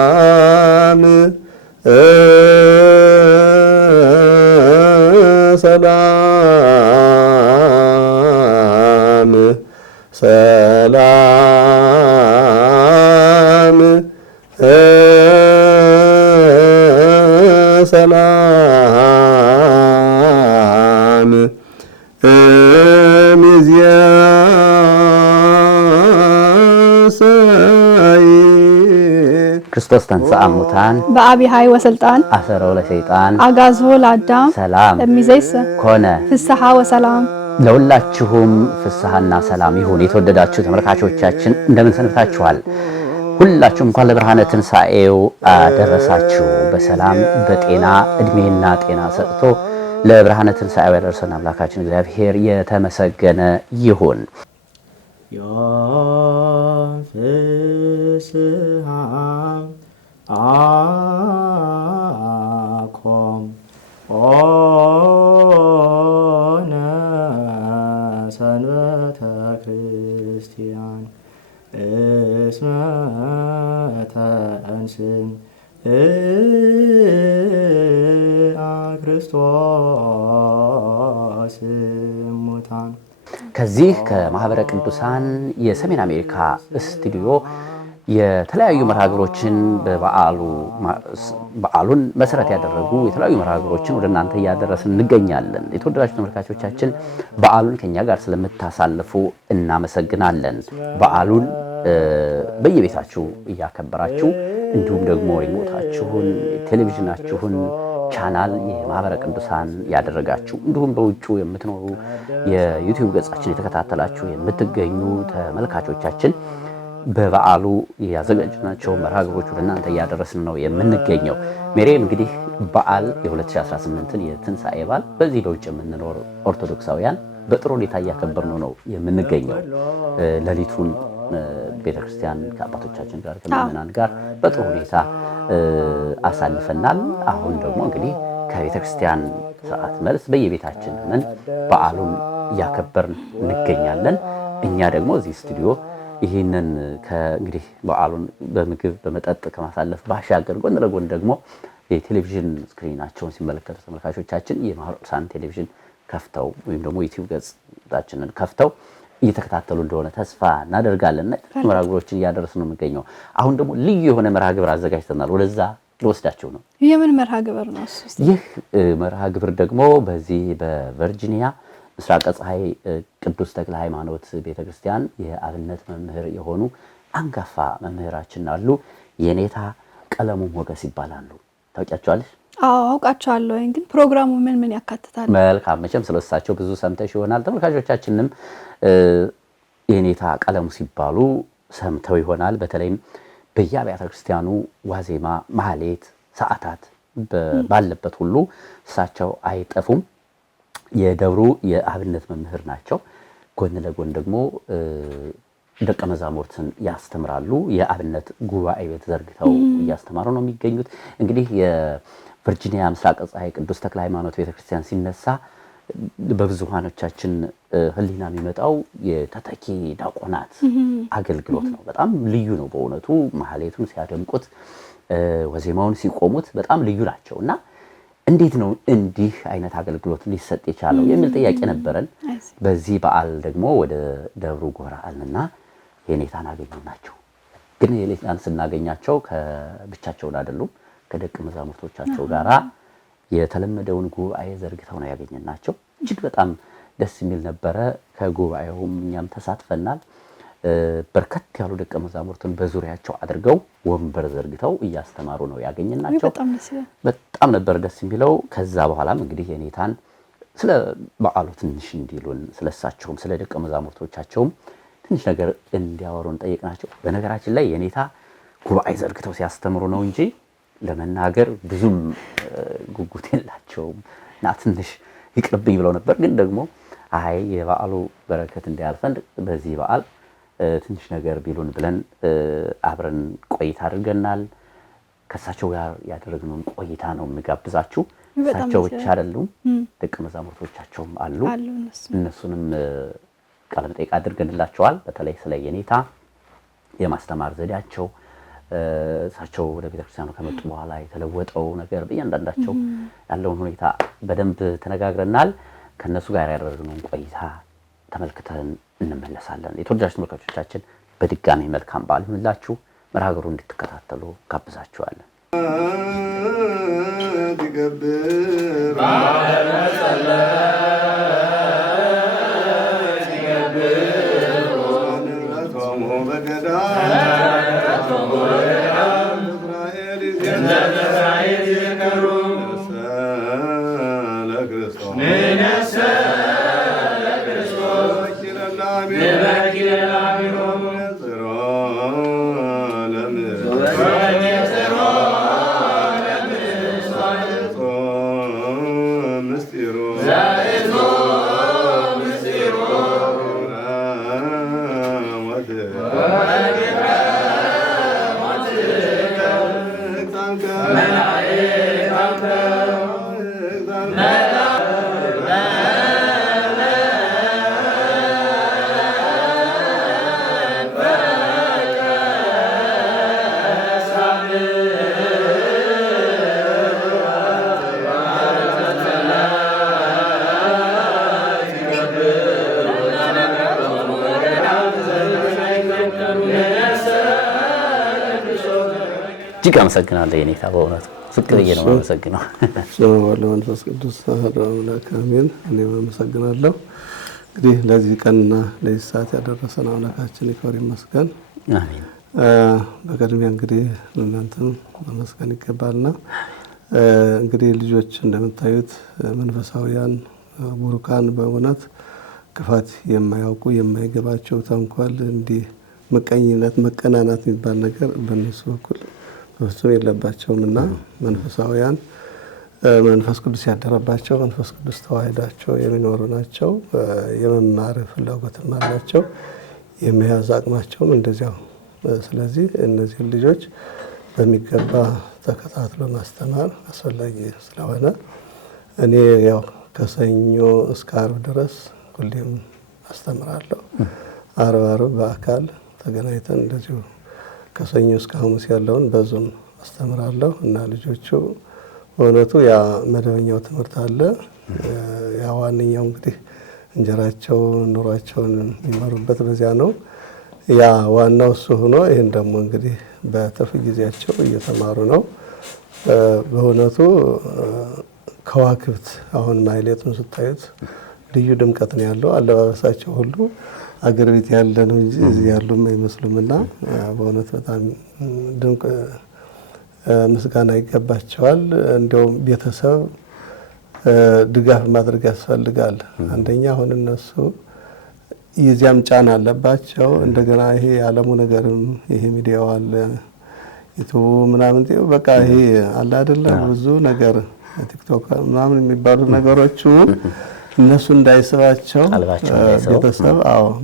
ሰላም ሰላም ሰላም ሰላም ክርስቶስ ተንሥአ እሙታን በአብይ ኃይል ወስልጣን አሰሮ ለሰይጣን አጋዝሆ ለአዳም ሰላም ለሚዘይስ ኮነ። ፍስሐ ወሰላም ለሁላችሁም ፍስሐና ሰላም ይሁን። የተወደዳችሁ ተመልካቾቻችን እንደምን ሰንብታችኋል? ሁላችሁም እንኳን ለብርሃነ ትንሣኤው አደረሳችሁ። በሰላም በጤና እድሜና ጤና ሰጥቶ ለብርሃነ ትንሣኤው ያደረሰን አምላካችን እግዚአብሔር የተመሰገነ ይሁን። ፍስሐ አኮም ኦነ ሰንበተ ክርስቲያን እስመ ተንሥእ ክርስቶስ እሙታን። ከዚህ ከማህበረ ቅዱሳን የሰሜን አሜሪካ ስቱዲዮ የተለያዩ መርሃግብሮችን በዓሉን መሰረት ያደረጉ የተለያዩ መርሃግብሮችን ወደ እናንተ እያደረስን እንገኛለን። የተወደዳችሁ ተመልካቾቻችን በዓሉን ከኛ ጋር ስለምታሳልፉ እናመሰግናለን። በዓሉን በየቤታችሁ እያከበራችሁ እንዲሁም ደግሞ ሪሞታችሁን ቴሌቪዥናችሁን ቻናል የማህበረ ቅዱሳን ያደረጋችሁ እንዲሁም በውጭ የምትኖሩ የዩቲዩብ ገጻችን የተከታተላችሁ የምትገኙ ተመልካቾቻችን በበዓሉ ያዘጋጀናቸው መርሃግብሮች ወደ እናንተ እያደረስን ነው የምንገኘው። ሜሪም እንግዲህ በዓል የ2018ን የትንሣኤ በዓል በዚህ በውጭ የምንኖር ኦርቶዶክሳውያን በጥሩ ሁኔታ እያከበርነው ነው የምንገኘው። ሌሊቱን ቤተክርስቲያን ከአባቶቻችን ጋር ከምዕመናን ጋር በጥሩ ሁኔታ አሳልፈናል። አሁን ደግሞ እንግዲህ ከቤተክርስቲያን ስርዓት መልስ በየቤታችን ሆነን በዓሉን እያከበርን እንገኛለን። እኛ ደግሞ እዚህ ስቱዲዮ ይህንን እንግዲህ በዓሉን በምግብ በመጠጥ ከማሳለፍ ባሻገር ጎን ለጎን ደግሞ የቴሌቪዥን ስክሪናቸውን ሲመለከቱ ተመልካቾቻችን የማህበረ ቅዱሳን ቴሌቪዥን ከፍተው ወይም ደግሞ ዩቲዩብ ገጻችንን ከፍተው እየተከታተሉ እንደሆነ ተስፋ እናደርጋለን። መርሃግብሮችን እያደረስን ነው የምንገኘው። አሁን ደግሞ ልዩ የሆነ መርሃግብር አዘጋጅተናል። ወደዛ ልወስዳቸው ነው። የምን መርሃግብር ነው እሱ? ይህ መርሃግብር ደግሞ በዚህ በቨርጂኒያ ምስራቀ ፀሐይ ቅዱስ ተክለ ሃይማኖት ቤተክርስቲያን የአብነት መምህር የሆኑ አንጋፋ መምህራችን አሉ። የኔታ ቀለሙ ሞገስ ይባላሉ። ታውቂያቸዋለሽ? አዎ አውቃቸዋለሁ። ግን ፕሮግራሙ ምን ያካትታል? መልካም። መቼም ስለሳቸው ብዙ ሰምተሽ ይሆናል። ተመልካቾቻችንም የኔታ ቀለሙ ሲባሉ ሰምተው ይሆናል። በተለይም በየአብያተ ክርስቲያኑ ዋዜማ፣ ማህሌት፣ ሰዓታት ባለበት ሁሉ እሳቸው አይጠፉም። የደብሩ የአብነት መምህር ናቸው። ጎን ለጎን ደግሞ ደቀ መዛሙርትን ያስተምራሉ። የአብነት ጉባኤ ቤት ዘርግተው እያስተማሩ ነው የሚገኙት። እንግዲህ የቨርጂኒያ ምስራቀ ፀሐይ ቅዱስ ተክለ ሃይማኖት ቤተክርስቲያን ሲነሳ በብዙሃኖቻችን ሕሊና የሚመጣው የተተኪ ዲያቆናት አገልግሎት ነው። በጣም ልዩ ነው በእውነቱ። ማህሌቱን ሲያደምቁት፣ ወዜማውን ሲቆሙት በጣም ልዩ ናቸውና እንዴት ነው እንዲህ አይነት አገልግሎት ሊሰጥ የቻለው የሚል ጥያቄ ነበረን። በዚህ በዓል ደግሞ ወደ ደብሩ ጎራ አልንና የኔታን አገኘናቸው። ግን የኔታን ስናገኛቸው ከብቻቸውን አይደሉም፣ ከደቀ መዛሙርቶቻቸው ጋራ የተለመደውን ጉባኤ ዘርግተው ነው ያገኘናቸው። እጅግ በጣም ደስ የሚል ነበረ። ከጉባኤውም እኛም ተሳትፈናል። በርከት ያሉ ደቀ መዛሙርትን በዙሪያቸው አድርገው ወንበር ዘርግተው እያስተማሩ ነው ያገኘናቸው። በጣም ነበር ደስ የሚለው። ከዛ በኋላም እንግዲህ የኔታን ስለ በዓሉ ትንሽ እንዲሉን ስለሳቸውም ስለ ደቀ መዛሙርቶቻቸውም ትንሽ ነገር እንዲያወሩን ጠየቅናቸው። በነገራችን ላይ የኔታ ጉባኤ ዘርግተው ሲያስተምሩ ነው እንጂ ለመናገር ብዙም ጉጉት የላቸውም እና ትንሽ ይቅርብኝ ብለው ነበር። ግን ደግሞ አይ የበዓሉ በረከት እንዲያልፈን በዚህ በዓል ትንሽ ነገር ቢሉን ብለን አብረን ቆይታ አድርገናል። ከሳቸው ጋር ያደረግነውን ቆይታ ነው የምጋብዛችሁ። እሳቸው ብቻ አይደሉም፣ ደቀ መዛሙርቶቻቸውም አሉ። እነሱንም ቃለ መጠይቅ አድርገንላቸዋል። በተለይ ስለ የኔታ የማስተማር ዘዴያቸው እሳቸው ወደ ቤተክርስቲያኑ ከመጡ በኋላ የተለወጠው ነገር በእያንዳንዳቸው ያለውን ሁኔታ በደንብ ተነጋግረናል። ከነሱ ጋር ያደረግነውን ቆይታ ተመልክተን እንመለሳለን። የተወደዳችሁ ተመልካቾቻችን በድጋሚ መልካም በዓል ይሁንላችሁ። መርሃ ግብሩን እንድትከታተሉ ጋብዛችኋለን። እጅግ አመሰግናለሁ የኔታ በእውነቱ ፍቅርዬ ነው አመሰግናለሁ። ሰላም መንፈስ ቅዱስ አምላክ አሜን። እኔም አመሰግናለሁ። እንግዲህ ለዚህ ቀንና ለዚህ ሰዓት ያደረሰን አምላካችን ይክበር ይመስገን። አሜን። በቅድሚያ እንግዲህ እናንተም ማመስገን ይገባልና እንግዲህ ልጆች እንደምታዩት መንፈሳውያን ቡሩካን በእውነት ክፋት የማያውቁ የማይገባቸው ተንኮል እንዲህ ምቀኝነት መቀናናት የሚባል ነገር በእነሱ በኩል በፍጹም የለባቸውም እና መንፈሳውያን መንፈስ ቅዱስ ያደረባቸው መንፈስ ቅዱስ ተዋህዳቸው የሚኖሩ ናቸው። የመማር ፍላጎትም አላቸው፣ የመያዝ አቅማቸውም እንደዚያው። ስለዚህ እነዚህ ልጆች በሚገባ ተከታትሎ ማስተማር አስፈላጊ ስለሆነ እኔ ያው ከሰኞ እስከ ዓርብ ድረስ ሁሌም አስተምራለሁ። ዓርብ በአካል ተገናኝተን እንደዚሁ ከሰኞ እስከ ሐሙስ ያለውን በዙም አስተምራለሁ እና ልጆቹ በእውነቱ ያ መደበኛው ትምህርት አለ። ያ ዋነኛው እንግዲህ እንጀራቸው ኑሯቸውን የሚመሩበት በዚያ ነው። ያ ዋናው እሱ ሆኖ ይህን ደግሞ እንግዲህ በትርፍ ጊዜያቸው እየተማሩ ነው። በእውነቱ ከዋክብት አሁን ማህሌቱን ስታዩት ልዩ ድምቀት ነው ያለው። አለባበሳቸው ሁሉ አገር ቤት ያለ ነው እንጂ እዚህ ያሉም አይመስሉምና በእውነት በጣም ድንቅ ምስጋና ይገባቸዋል። እንዲያውም ቤተሰብ ድጋፍ ማድረግ ያስፈልጋል። አንደኛ አሁን እነሱ የዚያም ጫና አለባቸው። እንደገና ይሄ ዓለሙ ነገርም ይሄ ሚዲያው አለ ዩቲዩብ ምናምን በቃ ይሄ አለ አይደለ ብዙ ነገር ቲክቶክ ምናምን የሚባሉ ነገሮቹ እነሱ እንዳይስባቸው ቤተሰብ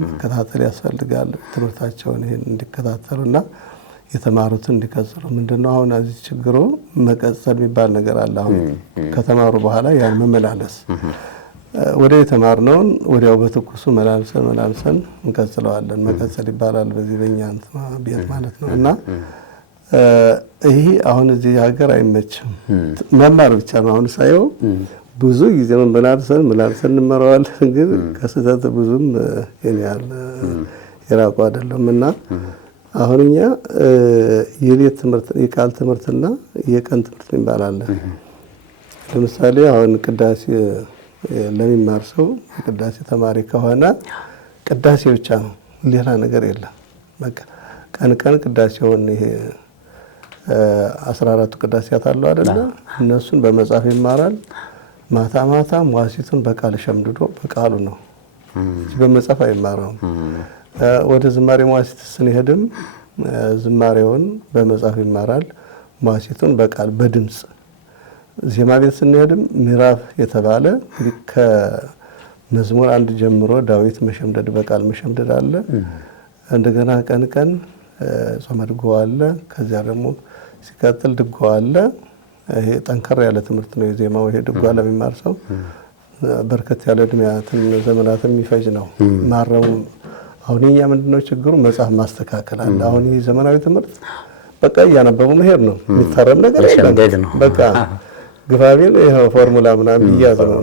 መከታተል ያስፈልጋል። ትምህርታቸውን ይሄን እንዲከታተሉና የተማሩትን እንዲቀጥሉ። ምንድነው አሁን እዚህ ችግሩ መቀጠል የሚባል ነገር አለ። አሁን ከተማሩ በኋላ ያን መመላለስ ወደ የተማርነውን ወዲያው በትኩሱ መላልሰን እንቀጥለዋለን። መቀጠል ይባላል በዚህ በእኛ ቤት ማለት ነው። እና ይሄ አሁን እዚህ ሀገር አይመችም። መማር ብቻ ነው አሁን ሳየው ብዙ ጊዜ መላልሰን እንመራዋለን፣ ግን ከስህተት ብዙም ያለ የራቁ አይደለም። እና አሁን እኛ የሌት ትምህርት የቃል ትምህርትና የቀን ትምህርት ይባላል። ለምሳሌ አሁን ቅዳሴ ለሚማር ሰው ቅዳሴ ተማሪ ከሆነ ቅዳሴ ብቻ ነው፣ ሌላ ነገር የለም። በቃ ቀን ቅዳሴውን ይሄ 14ቱ ቅዳሴያት አሉ አይደለ? እነሱን በመጻፍ ይማራል። ማታ መዋሲቱን በቃል ሸምድዶ በቃሉ ነው በመጻፍ አይማራውም። ወደ ዝማሬ መዋሲት ስንሄድም ዝማሬውን በመጻፍ ይማራል። መዋሲቱን በቃል በድምጽ ዜማ ቤት ስንሄድም ምዕራፍ የተባለ ከመዝሙር 1 ጀምሮ ዳዊት መሸምደድ በቃል መሸምደድ አለ። እንደገና ቀን ጾመ ድጓ አለ። ከዚያ ደግሞ ሲቀጥል ድጓ አለ። ይሄ ጠንከር ያለ ትምህርት ነው የዜማው። ይሄ ድጓ ለሚማር ሰው በርከት ያለ እድሜያትን ዘመናትን የሚፈጅ ነው። ማረሙ አሁን የኛ ምንድነው ችግሩ? መጽሐፍ ማስተካከል አለ። አሁን ይህ ዘመናዊ ትምህርት በቃ እያነበቡ መሄድ ነው፣ የሚታረም ነገር የለም። በቃ ግፋቢል ይሄ ፎርሙላ ምናምን ይያዝ ነው።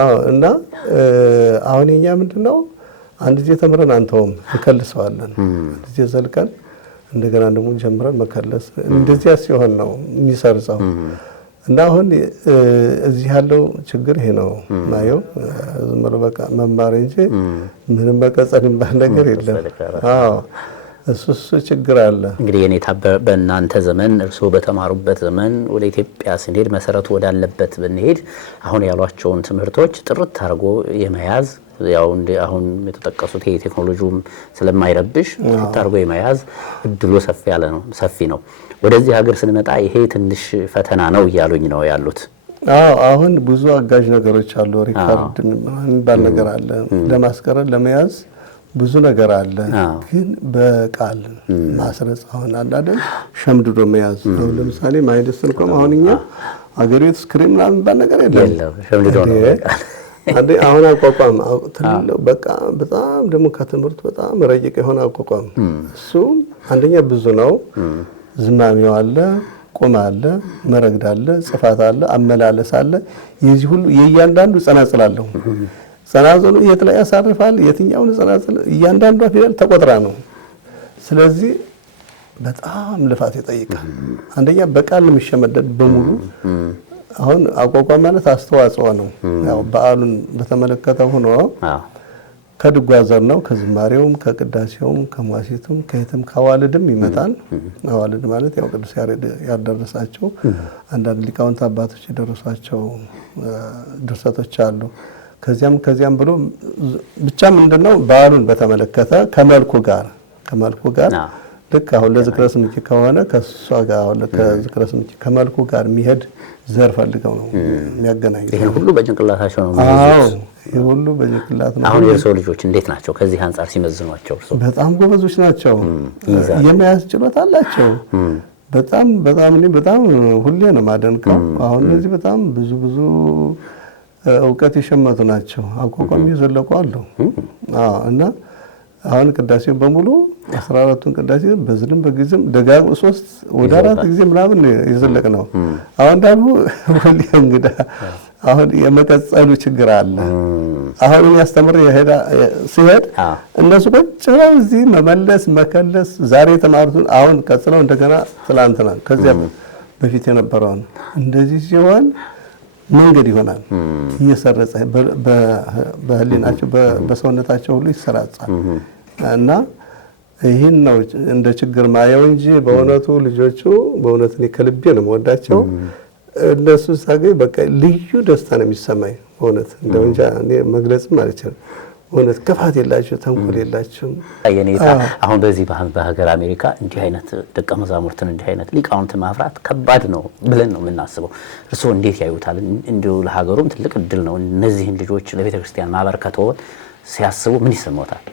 አዎ እና አሁን የኛ ምንድነው አንድ ጊዜ ተምረን አንተውም እንከልሰዋለን፣ አንድ ጊዜ ዘልቀን እንደገና ደግሞ ጀምረን መከለስ፣ እንደዚያ ሲሆን ነው የሚሰርጸው። እና አሁን እዚህ ያለው ችግር ይሄ ነው ማየው። ዝም ብሎ በቃ መማር እንጂ ምንም መቀጸል የሚባል ነገር የለም። አዎ እሱ ችግር አለ። እንግዲህ የኔታ በእናንተ ዘመን እርስዎ በተማሩበት ዘመን ወደ ኢትዮጵያ ስንሄድ መሰረቱ ወዳለበት ብንሄድ አሁን ያሏቸውን ትምህርቶች ጥርት አድርጎ የመያዝ ያው እንደ አሁን የተጠቀሱት ይሄ ቴክኖሎጂውም ስለማይረብሽ ጥርት አድርጎ የመያዝ እድሉ ሰፊ ነው። ወደዚህ ሀገር ስንመጣ ይሄ ትንሽ ፈተና ነው እያሉኝ ነው ያሉት። አዎ አሁን ብዙ አጋዥ ነገሮች አሉ። ሪካርድ የሚባል ነገር አለ፣ ለማስቀረጥ ለመያዝ ብዙ ነገር አለ። ግን በቃል ማስረጽ አሁን አለ አይደል ሸምድዶ መያዝ ነው። ለምሳሌ ማይደስ እንኳን አሁን እኛ አገር ቤት ስክሪን ምናምን የሚባል ነገር የለም፣ ሸምድዶ ነው አንዴ አሁን አቋቋም በቃ በጣም ደግሞ ከትምህርት በጣም ረቂቅ የሆነ አቋቋም እሱ አንደኛ ብዙ ነው። ዝማሜው አለ፣ ቁም አለ፣ መረግድ አለ፣ ጽፋት አለ፣ አመላለስ አለ። የዚህ ሁሉ የእያንዳንዱ ጸናጽል አለው። ጸናጽሉ የት ላይ ያሳርፋል? የትኛውን ጸናጽል እያንዳንዷ ፊደል ተቆጥራ ነው። ስለዚህ በጣም ልፋት ይጠይቃል። አንደኛ በቃል የሚሸመደድ በሙሉ አሁን አቋቋም ማለት አስተዋጽኦ ነው። ያው በዓሉን በተመለከተ ሆኖ ከድጓ ዘር ነው። ከዝማሬውም ከቅዳሴውም ከሟሲቱም ከየትም ከዋልድም ይመጣል። ዋልድ ማለት ያው ቅዱስ ያሬድ ያደረሳቸው አንዳንድ ሊቃውንት አባቶች የደረሷቸው ድርሰቶች አሉ። ከዚያም ብሎ ብቻ ምንድነው በዓሉን በተመለከተ ከመልኩ ጋር ልክ አሁን ለዝክረ ስምኪ ከሆነ ከሷ ጋር አሁን ለዝክረ ስምኪ ከመልኩ ጋር የሚሄድ ዘር ፈልገው ነው የሚያገናኙት። ይሄን ሁሉ በጭንቅላታቸው ነው የሚይዙት። ይሄ ሁሉ በጭንቅላት ነው። አሁን የእርሶ ልጆች እንዴት ናቸው? ከዚህ አንጻር ሲመዝኗቸው እርሶ በጣም ጎበዞች ናቸው። የመያዝ ችሎታ አላቸው። በጣም ሁሌ ነው ማደንቀው። አሁን እነዚህ በጣም ብዙ እውቀት የሸመቱ ናቸው። አቋቋም የዘለቁ አሉ። እና አሁን ቅዳሴው በሙሉ 14ቱን ቅዳሴ በዝልም በጊዜም ደጋግሞ 3 ወደ 4 ጊዜ ምናምን የዘለቅ ነው። አሁን ደግሞ ሁሌ እንግዳ አሁን የመቀጸሉ ችግር አለ። አሁን የሚያስተምር ሲሄድ እነሱ ቁጭ ብለው እዚህ መመለስ መከለስ ዛሬ የተማሩትን አሁን ቀጽለው እንደገና ትላንትና ከዚያ በፊት የነበረውን እንደዚህ ሲሆን መንገድ ይሆናል። እየሰረጸ በህሊናቸው በሰውነታቸው ሁሉ ይሰራጻል። እና ይህን ነው እንደ ችግር ማየው እንጂ በእውነቱ ልጆቹ በእውነት እኔ ከልቤ ነው የምወዳቸው። እነሱ ሳገኝ በቃ ልዩ ደስታ ነው የሚሰማኝ። በእውነት እንደው እንጃ እኔ መግለጽም አልችልም። በእውነት ክፋት የላቸው፣ ተንኮል የላቸው። የኔታ አሁን በዚህ በሀገር አሜሪካ እንዲህ አይነት ደቀ መዛሙርትን እንዲህ አይነት ሊቃውንት ማፍራት ከባድ ነው ብለን ነው የምናስበው። እርስዎ እንዴት ያዩታል? እንዲሁ ለሀገሩም ትልቅ እድል ነው። እነዚህን ልጆች ለቤተ ክርስቲያን ማበርከትዎን ሲያስቡ ምን ይሰማዎታል?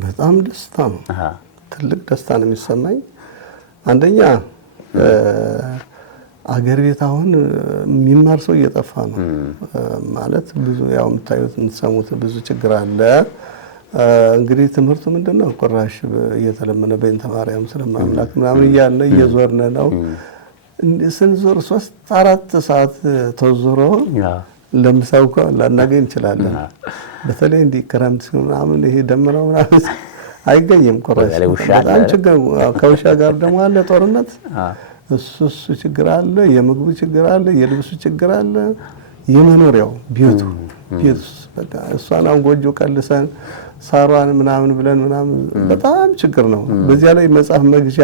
በጣም ደስታ ነው፣ ትልቅ ደስታ ነው የሚሰማኝ። አንደኛ አገር ቤት አሁን የሚማር ሰው እየጠፋ ነው ማለት ብዙ ያው የምታዩት የምትሰሙት ብዙ ችግር አለ። እንግዲህ ትምህርቱ ምንድነው ቁራሽ እየተለመነ በእንተ ማርያም ስለማምላክ ምናምን እያለ እየዞርነ ነው። ስንዞር 3-4 ሰዓት ተዞሮ ለምሳው እኮ ላናገኝ እንችላለን። በተለይ እንዲህ ክረምት ምናምን ይሄ ደመናው ምናምን አይገኝም። ቁራሽ በጣም ችግር ከውሻ ጋር ደግሞ አለ ጦርነት። እሱ ችግር አለ፣ የምግቡ ችግር አለ፣ የልብሱ ችግር አለ፣ የመኖሪያው ቤቱ በቃ እሷን አሁን ጎጆ ቀልሰን ሳሯን ምናምን ብለን ምናምን በጣም ችግር ነው። በዚያ ላይ መጽሐፍ መግዣ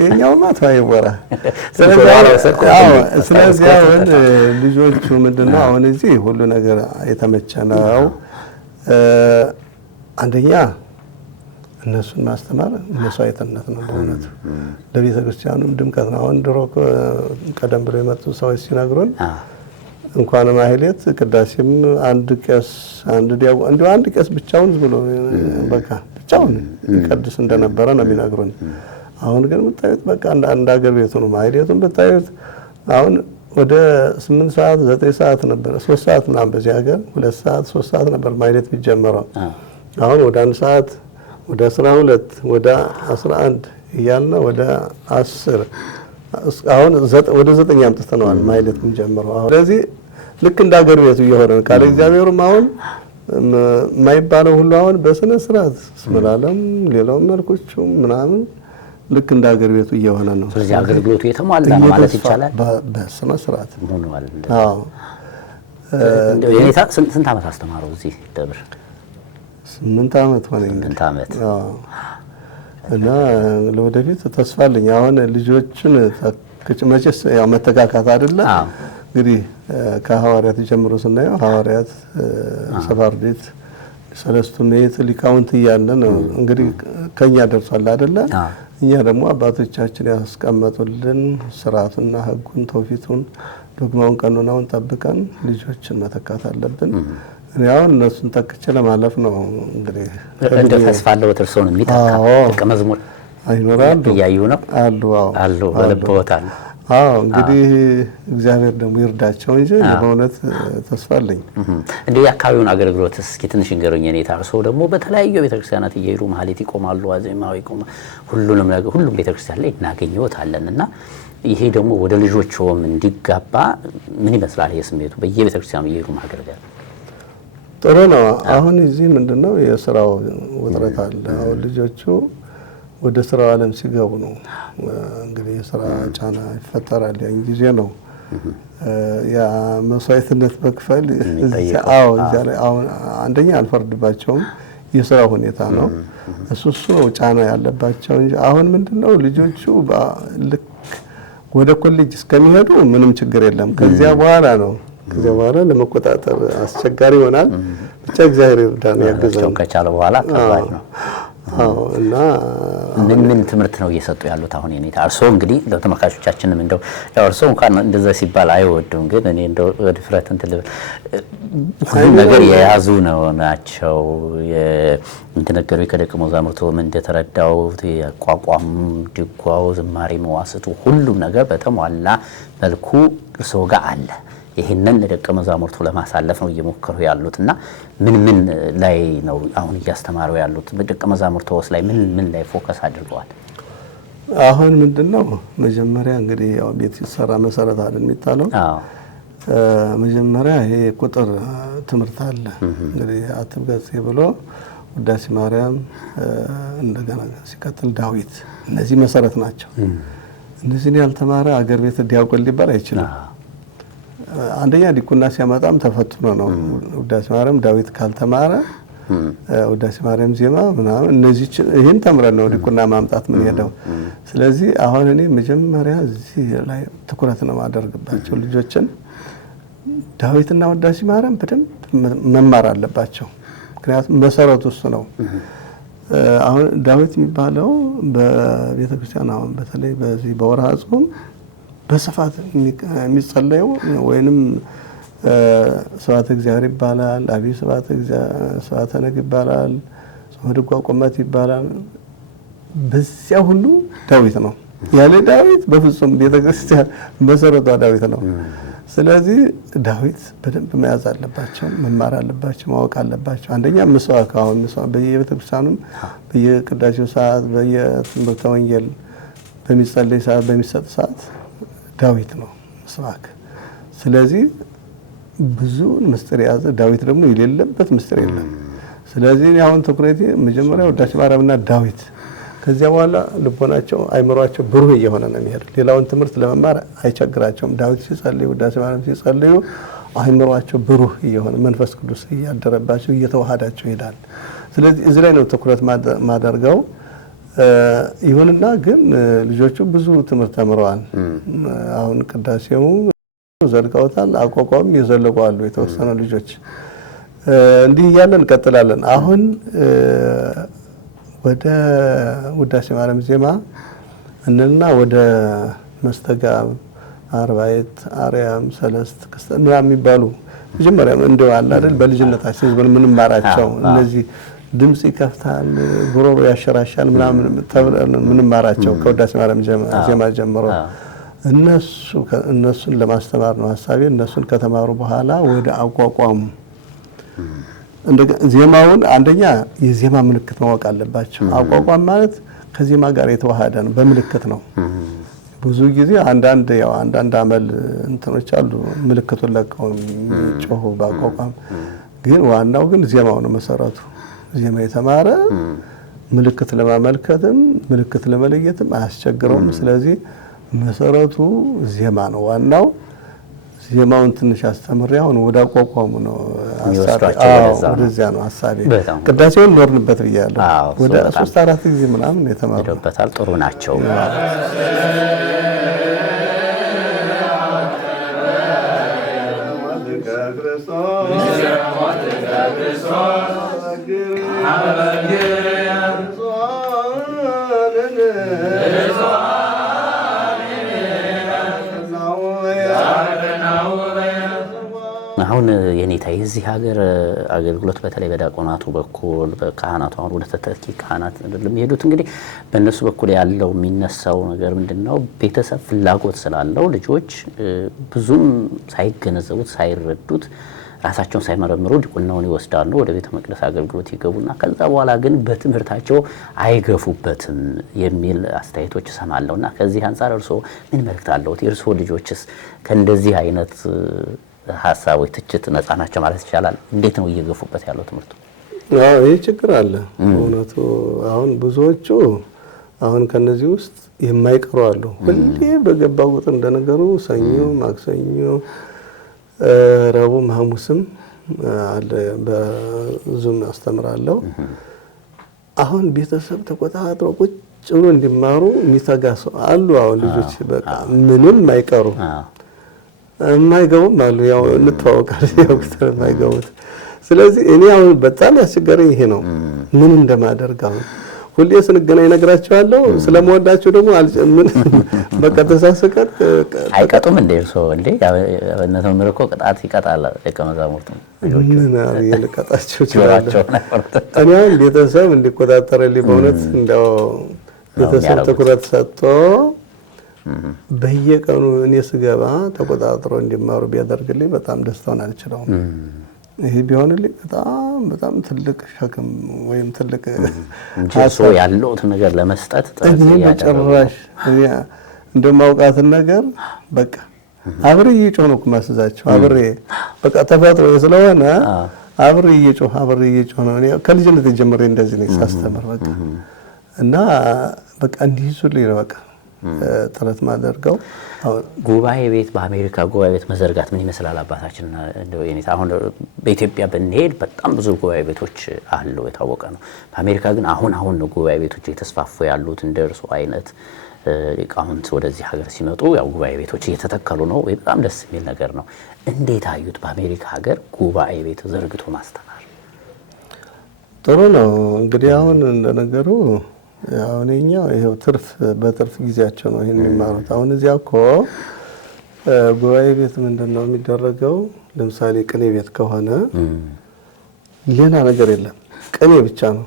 የኛውማ ተይወራ። ስለዚህ አሁን ልጆቹ ምንድነው አሁን እዚህ ሁሉ ነገር የተመቸ ነው። አንደኛ እነሱን ማስተማር መስዋዕትነት ነው። በእውነቱ ለቤተ ክርስቲያኑም ድምቀት ነው። አሁን ድሮ ቀደም ብሎ የመጡ ሰዎች ሲነግሩን እንኳን ማህሌት ቅዳሴም አንድ ቄስ አንድ ቄስ ብቻውን ብሎ በቃ ብቻውን ይቀድስ እንደነበረ ነው የሚነግሩን። አሁን ግን የምታዩት በቃ አንድ ሀገር ቤቱ ነው። ማህሌቱን ብታዩት አሁን ወደ 8 ሰዓት 9 ሰዓት ነበር 3 ሰዓት ምናምን በዚህ ሀገር 2 ሰዓት 3 ሰዓት ነበር ማይሌት የሚጀምረው። አሁን ወደ 1 ሰዓት ወደ 12 ወደ 11 እያልን ወደ 10 አሁን ወደ 9 አምጥተነዋል ማይሌት የሚጀምረው። ስለዚህ ልክ እንደ ሀገር ቤቱ እየሆነ ቃል እግዚአብሔርም አሁን የማይባለው ሁሉ አሁን በስነ ስርዓት ስመላለም ሌላው መልኮቹ ምናምን ልክ እንደ ሀገር ቤቱ እየሆነ ነው። ስለዚህ አገልግሎቱ የተሟላ ነው ማለት ይቻላል በስነ ስርዓት ሆኗል። አዎ የኔታ ስንት ዓመት አስተማረው እዚህ ደብር? 8 ዓመት ሆነኝ። 8 ዓመት። አዎ እና ለወደፊት ተስፋ አለኝ። አሁን ልጆችን መቼስ ያው መተካካት አይደለ እንግዲህ ከሐዋርያት ጀምሮ ስናየው ሐዋርያት ሰባርዲት ሰለስቱ ምዕት ሊቃውንት እያለን እንግዲህ ከኛ ደርሷል አይደለ? እኛ ደግሞ አባቶቻችን ያስቀመጡልን ስርዓቱና ሕጉን ተውፊቱን ዶግማውን ቀኖናውን ጠብቀን ልጆችን መተካት አለብን። እኔ አሁን እነሱን ተክቼ ለማለፍ ነው እንግዲህ እንደ ተስፋ አለው እርሶን የሚተካ ደቀ መዝሙር አይኖራሉ እያዩ ነው አሉ በልቦታል። እንግዲህ እግዚአብሔር ደግሞ ይርዳቸው እንጂ በእውነት ተስፋ አለኝ። እንደ የአካባቢውን አገልግሎት እስኪ ትንሽ ንገሩኝ። እኔ ታርሶ ደግሞ በተለያዩ ቤተክርስቲያናት እየሄዱ ማህሌት ይቆማሉ፣ ዋዜማው ይቆማል፣ ሁሉም ቤተክርስቲያን ላይ እናገኘዎታለን እና ይሄ ደግሞ ወደ ልጆችዎም እንዲጋባ ምን ይመስላል ይሄ ስሜቱ? በየቤተክርስቲያኑ እየሄዱ ማገልገል ጥሩ ነው። አሁን እዚህ ምንድነው የስራው ውጥረት አለ። አሁን ልጆቹ ወደ ስራው ዓለም ሲገቡ ነው እንግዲህ የስራ ጫና ይፈጠራል። ያን ጊዜ ነው ያ መስዋዕትነት በክፈል አሁን አንደኛ አልፈርድባቸውም፣ የስራ ሁኔታ ነው እሱ ጫና ያለባቸው እንጂ አሁን ምንድነው ልጆቹ ልክ ወደ ኮሌጅ እስከሚሄዱ ምንም ችግር የለም። ከዚያ በኋላ ለመቆጣጠር አስቸጋሪ ይሆናል። ብቻ እግዚአብሔር ይርዳን ያግዛል። ከቻለ በኋላ ከባድ ነው። እና ምን ትምህርት ነው እየሰጡ ያሉት አሁን የኔታ? እርስዎ እንግዲህ ለተመልካቾቻችንም እንደው ያው እርስዎ እንኳን እንደዛ ሲባል አይወዱም፣ ግን እኔ እንደው ድፍረት እንትን ሁሉ ነገር የያዙ ናቸው። እንደነገሩ ከደቀ መዛሙርቱ ምን እንደተረዳው የቋቋም ድጓው፣ ዝማሬ፣ መዋስቱ ሁሉም ነገር በተሟላ መልኩ እርስዎ ጋር አለ። ይሄንን ለደቀ መዛሙርቱ ለማሳለፍ ነው እየሞከሩ ያሉትና ምን ላይ ነው አሁን እያስተማሩ ያሉት? በደቀ መዛሙርቱስ ላይ ምን ላይ ፎከስ አድርገዋል? አሁን ምንድነው መጀመሪያ እንግዲህ ያው ቤት ሲሰራ መሰረት አይደል የሚጣለው? መጀመሪያ ይሄ ቁጥር ትምህርት አለ እንግዲህ አትብገጽ ብሎ ውዳሴ ማርያም፣ እንደገና ሲቀጥል ዳዊት፣ እነዚህ መሰረት ናቸው። እነዚህን ያልተማረ አገር ቤት ዲያቆን ሊባል አይችልም። አንደኛ ዲቁና ሲያመጣም ተፈትኖ ነው። ውዳሴ ማርያም ዳዊት ካልተማረ ውዳሴ ማርያም ዜማ ምናምን እነዚህ ይሄን ተምረን ነው ዲቁና ማምጣት ምን ሄደው። ስለዚህ አሁን እኔ መጀመሪያ እዚህ ላይ ትኩረት ነው ማደርግባቸው ልጆችን ዳዊትና ውዳሴ ማርያም በደንብ መማር አለባቸው። ምክንያቱም መሰረቱ እሱ ነው። አሁን ዳዊት የሚባለው በቤተክርስቲያን አሁን በተለይ በዚህ በወርሃ ጾም በስፋት የሚጸለየው ወይንም ስብሐተ እግዚአብሔር ይባላል፣ አብይ ስብሐተ ነግ ይባላል፣ ጾመ ድጓ ቆመት ይባላል። በዚያ ሁሉ ዳዊት ነው። ያለ ዳዊት በፍጹም ቤተክርስቲያን መሰረቷ ዳዊት ነው። ስለዚህ ዳዊት በደንብ መያዝ አለባቸው፣ መማር አለባቸው፣ ማወቅ አለባቸው። አንደኛ ምስዋክ አሁን ምስዋክ በየቤተክርስቲያኑም በየቅዳሴው ሰዓት በየትምህርተ ወንጌል በሚጸለይ ሰዓት በሚሰጥ ሰዓት ዳዊት ነው ምስዋክ። ስለዚህ ብዙ ምስጢር የያዘ ዳዊት ደግሞ የሌለበት ምስጢር የለም። ስለዚህ አሁን ትኩረቴ መጀመሪያ ውዳሴ ማርያምና ዳዊት፣ ከዚያ በኋላ ልቦናቸው አይምሯቸው ብሩህ እየሆነ ነው የሚሄድ። ሌላውን ትምህርት ለመማር አይቸግራቸውም። ዳዊት ሲጸልዩ ውዳሴ ማርያም ሲጸልዩ አይምሯቸው ብሩህ እየሆነ መንፈስ ቅዱስ እያደረባቸው እየተዋሃዳቸው ይሄዳል። ስለዚህ እዚህ ላይ ነው ትኩረት ማደርገው። ይሁንና ግን ልጆቹ ብዙ ትምህርት ተምረዋል። አሁን ቅዳሴው ዘልቀውታል፣ አቋቋም የዘለቁ አሉ የተወሰኑ ልጆች። እንዲህ እያለን እንቀጥላለን። አሁን ወደ ውዳሴ ማርያም ዜማ እንልና ወደ መስተጋብ፣ አርባዕት፣ አርያም፣ ሰለስት ክርስቲያን የሚባሉ መጀመሪያ እንደው አለ አይደል በልጅነታችን ምንም ማራቸው እነዚህ ድምጽ ይከፍታል፣ ጉሮሮ ያሸራሻል ምናምን ተብለን ምንም ማራቸው ከውዳሴ ማርያም ዜማ ጀምሮ እነሱን ለማስተማር ነው ሐሳቤ። እነሱን ከተማሩ በኋላ ወደ አቋቋሙ ዜማውን አንደኛ የዜማ ምልክት ማወቅ አለባቸው። አቋቋም ማለት ከዜማ ጋር የተዋሃደ ነው፣ በምልክት ነው። ብዙ ጊዜ አንዳንድ አመል እንትኖች አሉ ምልክቱን ለቀው የሚጮሁ በአቋቋም ግን ዋናው ግን ዜማው ነው መሰረቱ። ዜማ የተማረ ምልክት ለማመልከትም ምልክት ለመለየትም አያስቸግረውም። ስለዚህ መሰረቱ ዜማ ነው ዋናው። ዜማውን ትንሽ አስተምሬ አሁን ወደ አቋቋሙ ነው ወደዚያ ነው ሐሳቤ። ቅዳሴውን ኖርንበት ብያለሁ። ወደ 3-4 ጊዜ ምናምን የተማሩበታል። ጥሩ ናቸው። አሁን የኔታ የዚህ ሀገር አገልግሎት በተለይ በዲያቆናቱ በኩል በካህናቱ አሁን ወደ ተተኪ ካህናት ለሚሄዱት እንግዲህ በእነሱ በኩል ያለው የሚነሳው ነገር ምንድነው? ቤተሰብ ፍላጎት ስላለው ልጆች ብዙም ሳይገነዘቡት ሳይረዱት ራሳቸውን ሳይመረምሩ ዲቁናውን ይወስዳሉ፣ ወደ ቤተ መቅደስ አገልግሎት ይገቡና ከዛ በኋላ ግን በትምህርታቸው አይገፉበትም የሚል አስተያየቶች እሰማለሁና ከዚህ አንፃር እርስዎ ምን መልእክት አለዎት? የእርስዎ ልጆችስ ከእንደዚህ አይነት ሐሳቦች ትችት ነፃ ናቸው ማለት ይቻላል? እንዴት ነው እየገፉበት ያለው ትምህርቱ? ይህ ችግር አለ እውነቱ። አሁን ብዙዎቹ አሁን ከነዚህ ውስጥ የማይቀሩ አሉ። ሁሌ በገባው ቁጥር እንደነገሩ ሰኞ፣ ማክሰኞ፣ ረቡዕ፣ ሐሙስም አለ በዙም አስተምራለሁ። አሁን ቤተሰብ ተቆጣጥሮ ቁጭ ብሎ እንዲማሩ የሚተጋ ሰው አሉ። አሁን ልጆች በቃ ምንም አይቀሩ የማይገቡም አሉ። ያው እንተዋወቃለን ያው ከተረ የማይገቡት። ስለዚህ እኔ አሁን በጣም ያስቸገረኝ ይሄ ነው። ምን እንደማደርግ አሁን ሁሌ ስንገናኝ እነግራቸዋለሁ። ስለምወዳቸው ደግሞ ምን በቃ ተሳስቀን አይቀጡም እንደ እርሶ እንደ እነሱ ምርኮ ቅጣት ይቀጣል ደቀ መዛሙርቱ ምን የልቀጣቸው ይችላል። እኔ አሁን ቤተሰብ እንዲቆጣጠርልኝ በእውነት እንደው ቤተሰብ ትኩረት ሰጥቶ በየቀኑ እኔ ስገባ ተቆጣጥሮ እንዲማሩ ቢያደርግልኝ በጣም ደስታውን አልችለውም። ይሄ ቢሆንልኝ በጣም ትልቅ ሸክም ወይም ትልቅ ሀሳብ ያለውት ነገር ለመስጠት በጭራሽ እንደማውቃትን ነገር በቃ አብሬ እየጮህ ነው ማስዛቸው። አብሬ በቃ ተፈጥሮ ስለሆነ አብሬ እየጮህ ነው። እኔ ከልጅነት ጀምሬ እንደዚህ ነው ሳስተምር በቃ እና በቃ እንዲይዙልኝ ነው በቃ ጥረት ማደርገው። ጉባኤ ቤት በአሜሪካ ጉባኤ ቤት መዘርጋት ምን ይመስላል አባታችን? እንደው የኔታ አሁን በኢትዮጵያ ብንሄድ በጣም ብዙ ጉባኤ ቤቶች አሉ የታወቀ ነው። በአሜሪካ ግን አሁን ነው ጉባኤ ቤቶች እየተስፋፉ ያሉት። እንደ እርሱ አይነት ሊቃውንት ወደዚህ ሀገር ሲመጡ ያው ጉባኤ ቤቶች እየተተከሉ ነው። በጣም ደስ የሚል ነገር ነው። እንዴት አዩት? በአሜሪካ ሀገር ጉባኤ ቤት ዘርግቶ ማስተማር ጥሩ ነው። እንግዲህ አሁን እንደነገሩ አሁን እኛው ይሄው በትርፍ ጊዜያቸው ነው ይሄን የሚማሩት። አሁን እዚያ እኮ ጉባኤ ቤት ምንድነው የሚደረገው? ለምሳሌ ቅኔ ቤት ከሆነ ሌላ ነገር የለም፣ ቅኔ ብቻ ነው።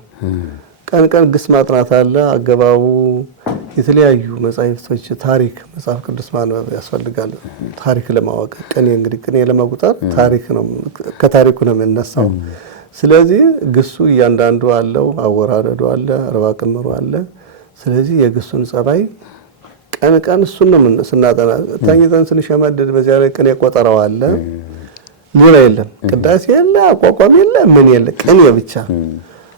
ቀን ግስ ማጥናት አለ። አገባቡ የተለያዩ መጻሕፍቶች ታሪክ መጽሐፍ ቅዱስ ማንበብ ያስፈልጋል ታሪክ ለማወቅ። ቅኔ እንግዲህ ቅኔ ለመቁጠር ታሪክ ነው፣ ከታሪኩ ነው የምንነሳው። ስለዚህ ግሱ እያንዳንዱ አለው፣ አወራረዱ አለ፣ አርባ ቅምሩ አለ። ስለዚህ የግሱን ጸባይ ቀን እሱን ነው ስናጠና ታኝተን ስንሸመድድ በዚያ ላይ ቅኔ ቆጠራው አለ። ሌላ የለም፣ ቅዳሴ የለ፣ አቋቋም የለ፣ ምን የለ፣ ቅኔ ብቻ።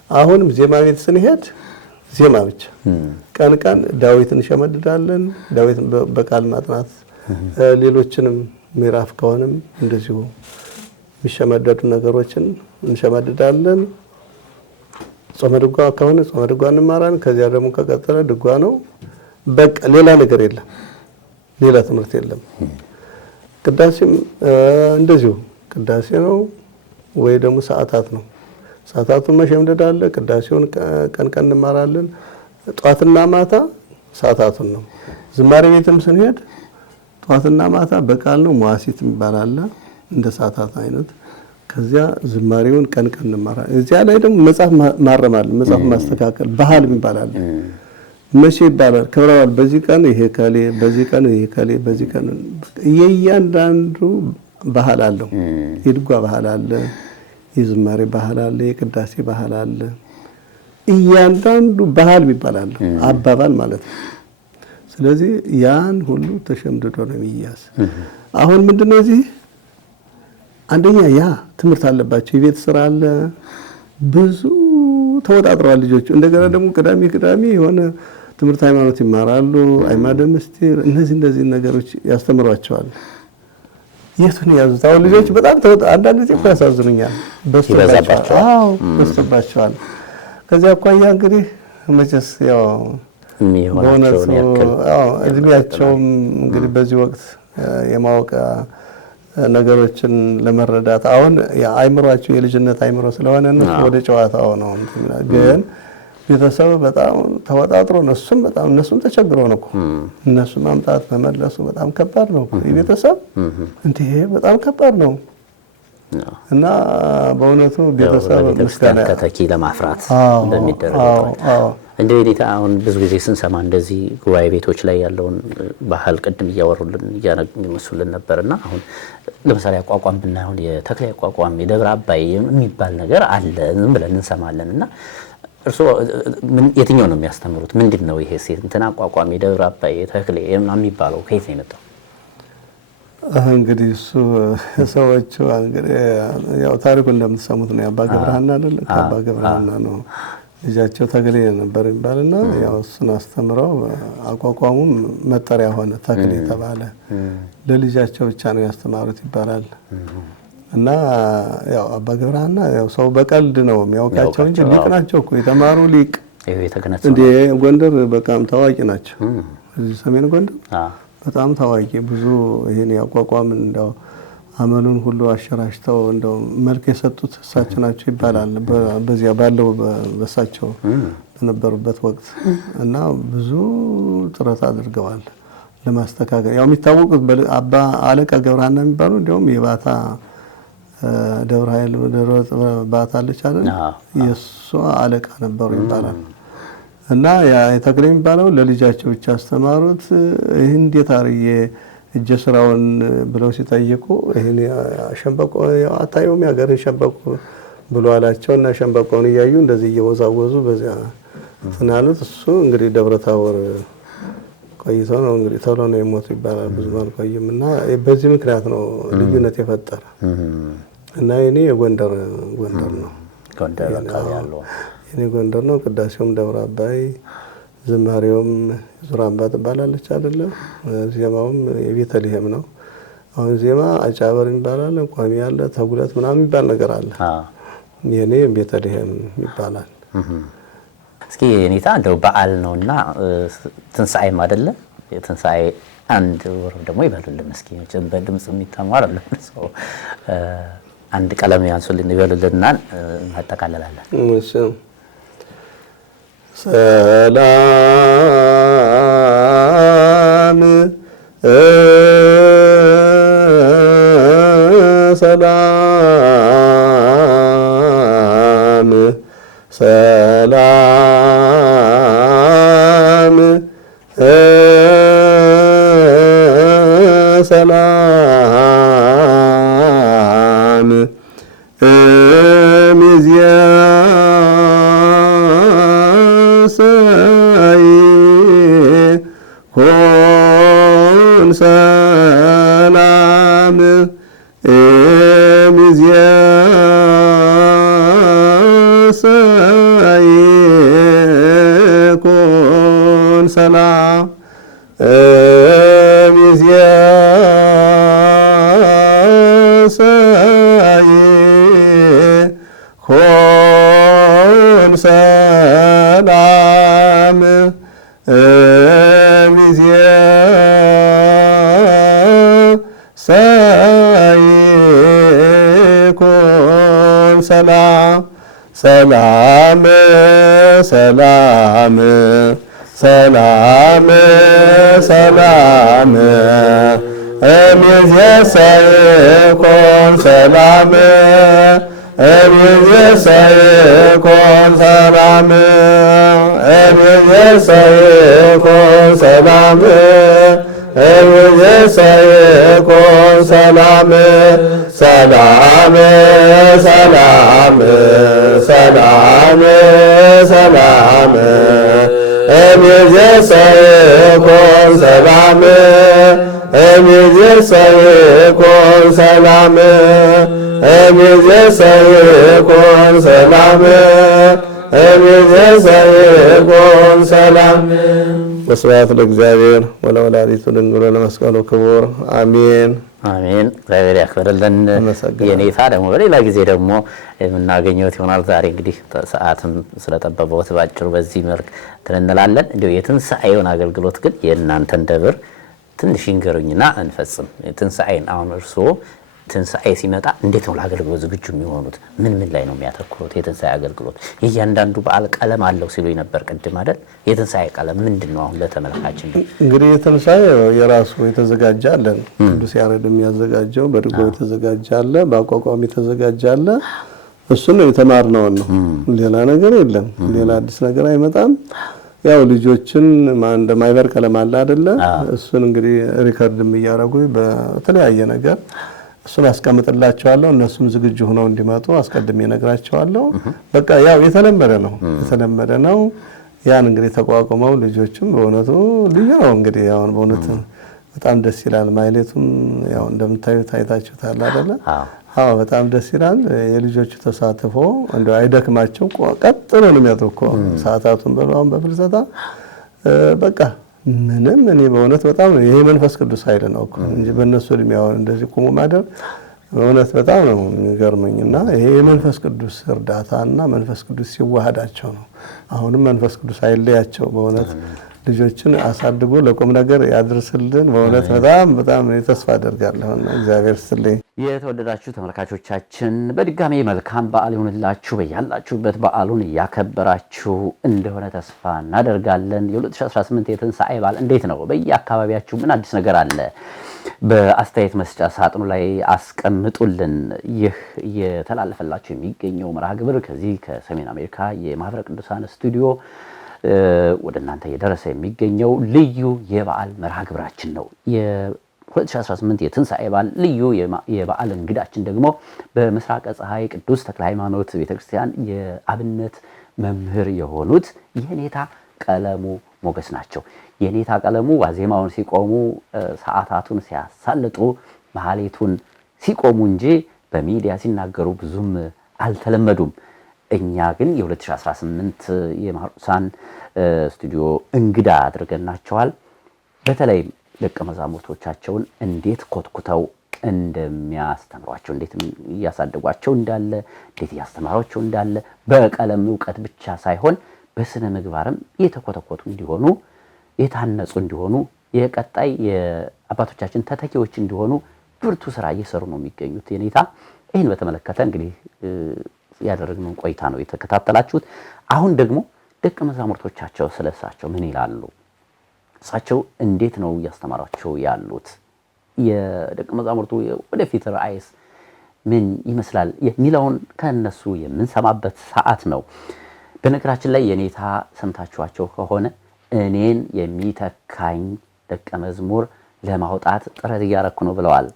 አሁንም ዜማ ቤት ስንሄድ ዜማ ብቻ። ቀን ዳዊት እንሸመድዳለን፣ ዳዊት በቃል ማጥናት፣ ሌሎችንም ምዕራፍ ከሆነም እንደዚሁ የሚሸመደዱ ነገሮችን እንሸመድዳለን። ጾመ ድጓ ከሆነ ጾመ ድጓ እንማራለን። ከዚያ ደግሞ ከቀጠለ ድጓ ነው። በቃ ሌላ ነገር የለም፣ ሌላ ትምህርት የለም። ቅዳሴም እንደዚሁ ቅዳሴ ነው ወይ ደግሞ ሰዓታት ነው። ሰዓታቱን መሸምደድ አለ። ቅዳሴውን ቀን እንማራለን። ጧትና ማታ ሰዓታቱን ነው። ዝማሬ ቤትም ስንሄድ ጧትና ማታ በቃል ነው። መዋሲት የሚባል አለ እንደ ሰዓታት አይነት። ከዚያ ዝማሬውን ቀን እንማራለን። እዚያ ላይ ደግሞ መጽሐፍ ማረም አለ፣ መጽሐፍ ማስተካከል ባህል የሚባል አለ። መቼ ይባላል ክብረ በዓል በዚህ ቀን ይሄ ካሌ በዚህ ቀን ይሄ ካሌ በዚህ ቀን የእያንዳንዱ ባህል አለው። የድጓ ባህል አለ፣ የዝማሬ ባህል አለ፣ የቅዳሴ ባህል አለ። እያንዳንዱ ባህል ይባላል አባባል ማለት ነው። ስለዚህ ያን ሁሉ ተሸምድዶ ነው የሚያዝ። አሁን ምንድነው እዚህ አንደኛ ያ ትምህርት አለባቸው፣ የቤት ስራ አለ፣ ብዙ ተወጣጥረዋል ልጆቹ። እንደገና ደግሞ ቅዳሜ የሆነ ትምህርት ሃይማኖት ይማራሉ፣ አዕማደ ምስጢር፣ እነዚህ ነገሮች ያስተምሯቸዋል። የቱን ያዙት? አሁን ልጆች በጣም አንዳንድ ጊዜ እኮ ያሳዝኑኛል፣ በዝቶባቸዋል። ከዚያ አኳያ እንግዲህ መቼስ ያው እድሜያቸውም እንግዲህ በዚህ ወቅት የማወቅ ነገሮችን ለመረዳት አሁን አይምሯቸው የልጅነት አይምሮ ስለሆነ እነሱ ወደ ጨዋታው ነው። ግን ቤተሰብ በጣም ተወጣጥሮ እነሱም ተቸግሮ ነው እኮ እነሱ ማምጣት መመለሱ በጣም ከባድ ነው። የቤተሰብ እንዴ በጣም ከባድ ነው። እና በእውነቱ ቤተሰብ ምስጋና ከተኪ ለማፍራት እንደሚደረገው እንደ ኔታ አሁን ብዙ ጊዜ ስንሰማ እንደዚህ ጉባኤ ቤቶች ላይ ያለውን ባህል ቅድም እያወሩልን እያነሱልን ነበርና አሁን ለምሳሌ አቋቋም ብናየው የተክሌ አቋቋም የደብረ አባይ የሚባል ነገር አለ ዝም ብለን እንሰማለንና እርሶ የትኛው ነው የሚያስተምሩት? ምንድነው ይሄ እንትና አቋቋም የደብረ አባይ የተክሌ የሚባለው ከየት ነው የመጣው? እንግዲህ እሱ ሰዎቹ እንግዲህ ያው ታሪኩ እንደምትሰሙት ነው። አባ ገብረሃና አይደል? አባ ገብረሃና ነው ልጃቸው ተክሌ ነበር ይባልና ያው እሱን አስተምረው አቋቋሙም መጠሪያ ሆነ ተክሌ ተባለ። ለልጃቸው ብቻ ነው ያስተማሩት ይባላል። እና ያው አባ ገብረሃና ያው ሰው በቀልድ ነው የሚያውቃቸው እንጂ ሊቅ ናቸው እኮ የተማሩ ሊቅ። እንደ ጎንደር በጣም ታዋቂ ናቸው። እዚህ ሰሜን ጎንደር በጣም ታዋቂ ብዙ ይሄን ያቋቋም እንደው አመሉን ሁሉ አሸራሽተው እንደው መልክ የሰጡት እሳቸው ናቸው ይባላል። በዚያ ባለው በሳቸው በነበሩበት ወቅት እና ብዙ ጥረት አድርገዋል ለማስተካከል። ያው የሚታወቁት አባ አለቃ ገብረሃና የሚባሉ እንደውም የባታ ደብረ ኃይል ባታ አለች አይደል? የእሷ አለቃ ነበሩ ይባላል። እና ያ የተክሌ የሚባለው ለልጃቸው ብቻ አስተማሩት። ይሄን እንዴት አርዬ እጀ ስራውን ብለው ሲጠይቁ ይሄን ሸንበቆ አታየውም ያገርን ሸንበቆ ብሎ አላቸውና ሸንበቆውን እያዩ እንደዚህ እየወዛወዙ በዚያ ተናሉት። እሱ እንግዲህ ደብረ ታቦር ቆይቶ ነው እንግዲህ ቶሎ ነው የሞቱ ይባላል። ብዙ አልቆየም እና በዚህ ምክንያት ነው ልዩነት የፈጠረ እና እኔ የጎንደር ነው ጎንደር አካባቢ ያለው እኔ ጎንደር ነው። ቅዳሴውም ደብረ አባይ፣ ዝማሬውም ዙራምባ ትባላለች አይደለ? ዜማውም የቤተልሔም ነው። አሁን ዜማ አጫበር ይባላል፣ ቋሚ ያለ ተጉለት ምናምን የሚባል ነገር አለ። የኔ ቤተልሔም ይባላል። እስኪ ኔታ እንደው በዓል ነውና ትንሳኤም አይደለ? የትንሳኤ አንድ ወር ደግሞ ይበሉልን እስኪ በድምጽ የሚተማር አለ ሰው አንድ ቀለም ያንሱልን ይበሉልንና እናጠቃልላለን። እሺ ሰላም ሰላም ሰላም ሰላም ሚዝያሰይ ኮን ሰላም ሚዝያሰይ ኮን ሰላም ሚዝያሰይ ኮን ሰላም ሚዝያሰይ ኮን ሰላም ሰላም ሰላም ሰላም ሰላም ሚዝያሰይ ኮን ሰላም እምይእዜሰ ይኩን ሰላም እምይእዜሰ ይኩን ሰላም እምይእዜሰ ይኩን ሰላም ሰላም ሰላም ሰላም ሰላም እምይእዜሰ ይኩን ሰላም እምይእዜሰ ይኩን ሰላም እምይእዜሰ ይኩን ሰላም እምይእዜሰ ይኩን ሰላም። ወስብሐት ለእግዚአብሔር ወለወላዲቱ ድንግል ወለመስቀሉ ክቡር አሜን አሜን። እግዚአብሔር ያክብርልን። የኔታ ደግሞ በሌላ ጊዜ ደግሞ የምናገኘው ይሆናል። ዛሬ እንግዲህ ሰዓትም ስለጠበበውት ባጭሩ በዚህ መልክ እንላለን። እንዲሁ የትንሣኤውን አገልግሎት ግን የእናንተን ደብር ትንሽ ይንገሩኝና እንፈጽም። ትንሣኤን አሁን እርስዎ ትንሣኤ ሲመጣ እንዴት ነው ለአገልግሎት ዝግጁ የሚሆኑት? ምን ላይ ነው የሚያተኩሩት? የትንሣኤ አገልግሎት የእያንዳንዱ በዓል ቀለም አለው ሲሉ ነበር ቅድም አይደል? የትንሣኤ ቀለም ምንድን ነው? አሁን ለተመልካችን እንግዲህ የትንሣኤ የራሱ የተዘጋጀ አለን። ቅዱስ ያሬድ የሚያዘጋጀው በድጎ የተዘጋጀ አለ፣ በአቋቋም የተዘጋጀ አለ። እሱን ነው የተማርነውን ነው፣ ሌላ ነገር የለም። ሌላ አዲስ ነገር አይመጣም። ያው ልጆችን እንደ ማይበር ቀለም አለ አይደለ? እሱን እንግዲህ ሪከርድም እያደረጉ በተለያየ ነገር እሱን አስቀምጥላቸዋለሁ። እነሱም ዝግጁ ሆነው እንዲመጡ አስቀድሜ እነግራቸዋለሁ። በቃ ያው የተለመደ ነው። ያን እንግዲህ ተቋቁመው ልጆችም በእውነቱ ልዩ ነው። እንግዲህ ያው በእውነቱ በጣም ደስ ይላል። ማይሌቱም ያው እንደምታዩት አይታችሁታል አይደለ? አዎ በጣም ደስ ይላል። የልጆቹ ተሳትፎ እንደው አይደክማቸው፣ ቀጥሎ ነው የሚያተኩ ሰዓታቱን በሏን በፍልሰታ በቃ ምንም እኔ በእውነት በጣም ነው ይሄ መንፈስ ቅዱስ ኃይል ነው እኮ እንጂ በእነሱ እድሜ አሁን እንደዚህ ቆሞ ማደር በእውነት በጣም ነው የሚገርመኝና ይሄ የመንፈስ ቅዱስ እርዳታና መንፈስ ቅዱስ ሲዋሃዳቸው ነው። አሁንም መንፈስ ቅዱስ አይለያቸው። በእውነት ልጆችን አሳድጎ ለቁም ነገር ያድርስልን። በእውነት በጣም ተስፋ አደርጋለሁና እግዚአብሔር ይስጥልኝ። የተወደዳችሁ ተመልካቾቻችን በድጋሚ መልካም በዓል ይሁንላችሁ። በያላችሁበት በዓሉን እያከበራችሁ እንደሆነ ተስፋ እናደርጋለን። የ2018 የትንሣኤ በዓል እንዴት ነው? በየአካባቢያችሁ ምን አዲስ ነገር አለ? በአስተያየት መስጫ ሳጥኑ ላይ አስቀምጡልን። ይህ የተላለፈላችሁ የሚገኘው መርሃ ግብር ከዚህ ከሰሜን አሜሪካ የማህበረ ቅዱሳን ስቱዲዮ ወደ እናንተ እየደረሰ የሚገኘው ልዩ የበዓል መርሃ ግብራችን ነው። የ2018 የትንሣኤ በዓል ልዩ የበዓል እንግዳችን ደግሞ በምስራቀ ፀሐይ ቅዱስ ተክለ ሃይማኖት ቤተክርስቲያን የአብነት መምህር የሆኑት የኔታ ቀለሙ ሞገስ ናቸው። የኔታ ቀለሙ ዋዜማውን ሲቆሙ ሰዓታቱን ሲያሳልጡ ማህሌቱን ሲቆሙ እንጂ በሚዲያ ሲናገሩ ብዙም አልተለመዱም። እኛ ግን የ2018 የማህሩሳን ስቱዲዮ እንግዳ አድርገናቸዋል። በተለይ ደቀ መዛሙርቶቻቸውን እንዴት ኮትኩተው እንደሚያስተምሯቸው፣ እንዴት እያሳደጓቸው እንዳለ፣ እንዴት እያስተማሯቸው እንዳለ በቀለም ዕውቀት ብቻ ሳይሆን በስነ ምግባርም የተኮተኮቱ እንዲሆኑ የታነጹ እንዲሆኑ የቀጣይ የአባቶቻችን ተተኪዎች እንዲሆኑ ብርቱ ስራ እየሰሩ ነው የሚገኙት የኔታ። ይህን በተመለከተ እንግዲህ ያደረግነው ቆይታ ነው የተከታተላችሁት። አሁን ደግሞ ደቀ መዛሙርቶቻቸው ስለሳቸው ምን ይላሉ? እሳቸው እንዴት ነው እያስተማሯቸው ያሉት? የደቀ መዛሙርቱ ወደፊት ራእይስ ምን ይመስላል የሚለውን ከነሱ የምንሰማበት ሰዓት ነው። በነገራችን ላይ የኔታ ሰምታችኋቸው ከሆነ እኔን የሚተካኝ ደቀ መዝሙር ለማውጣት ጥረት እያረኩ ነው ብለዋል።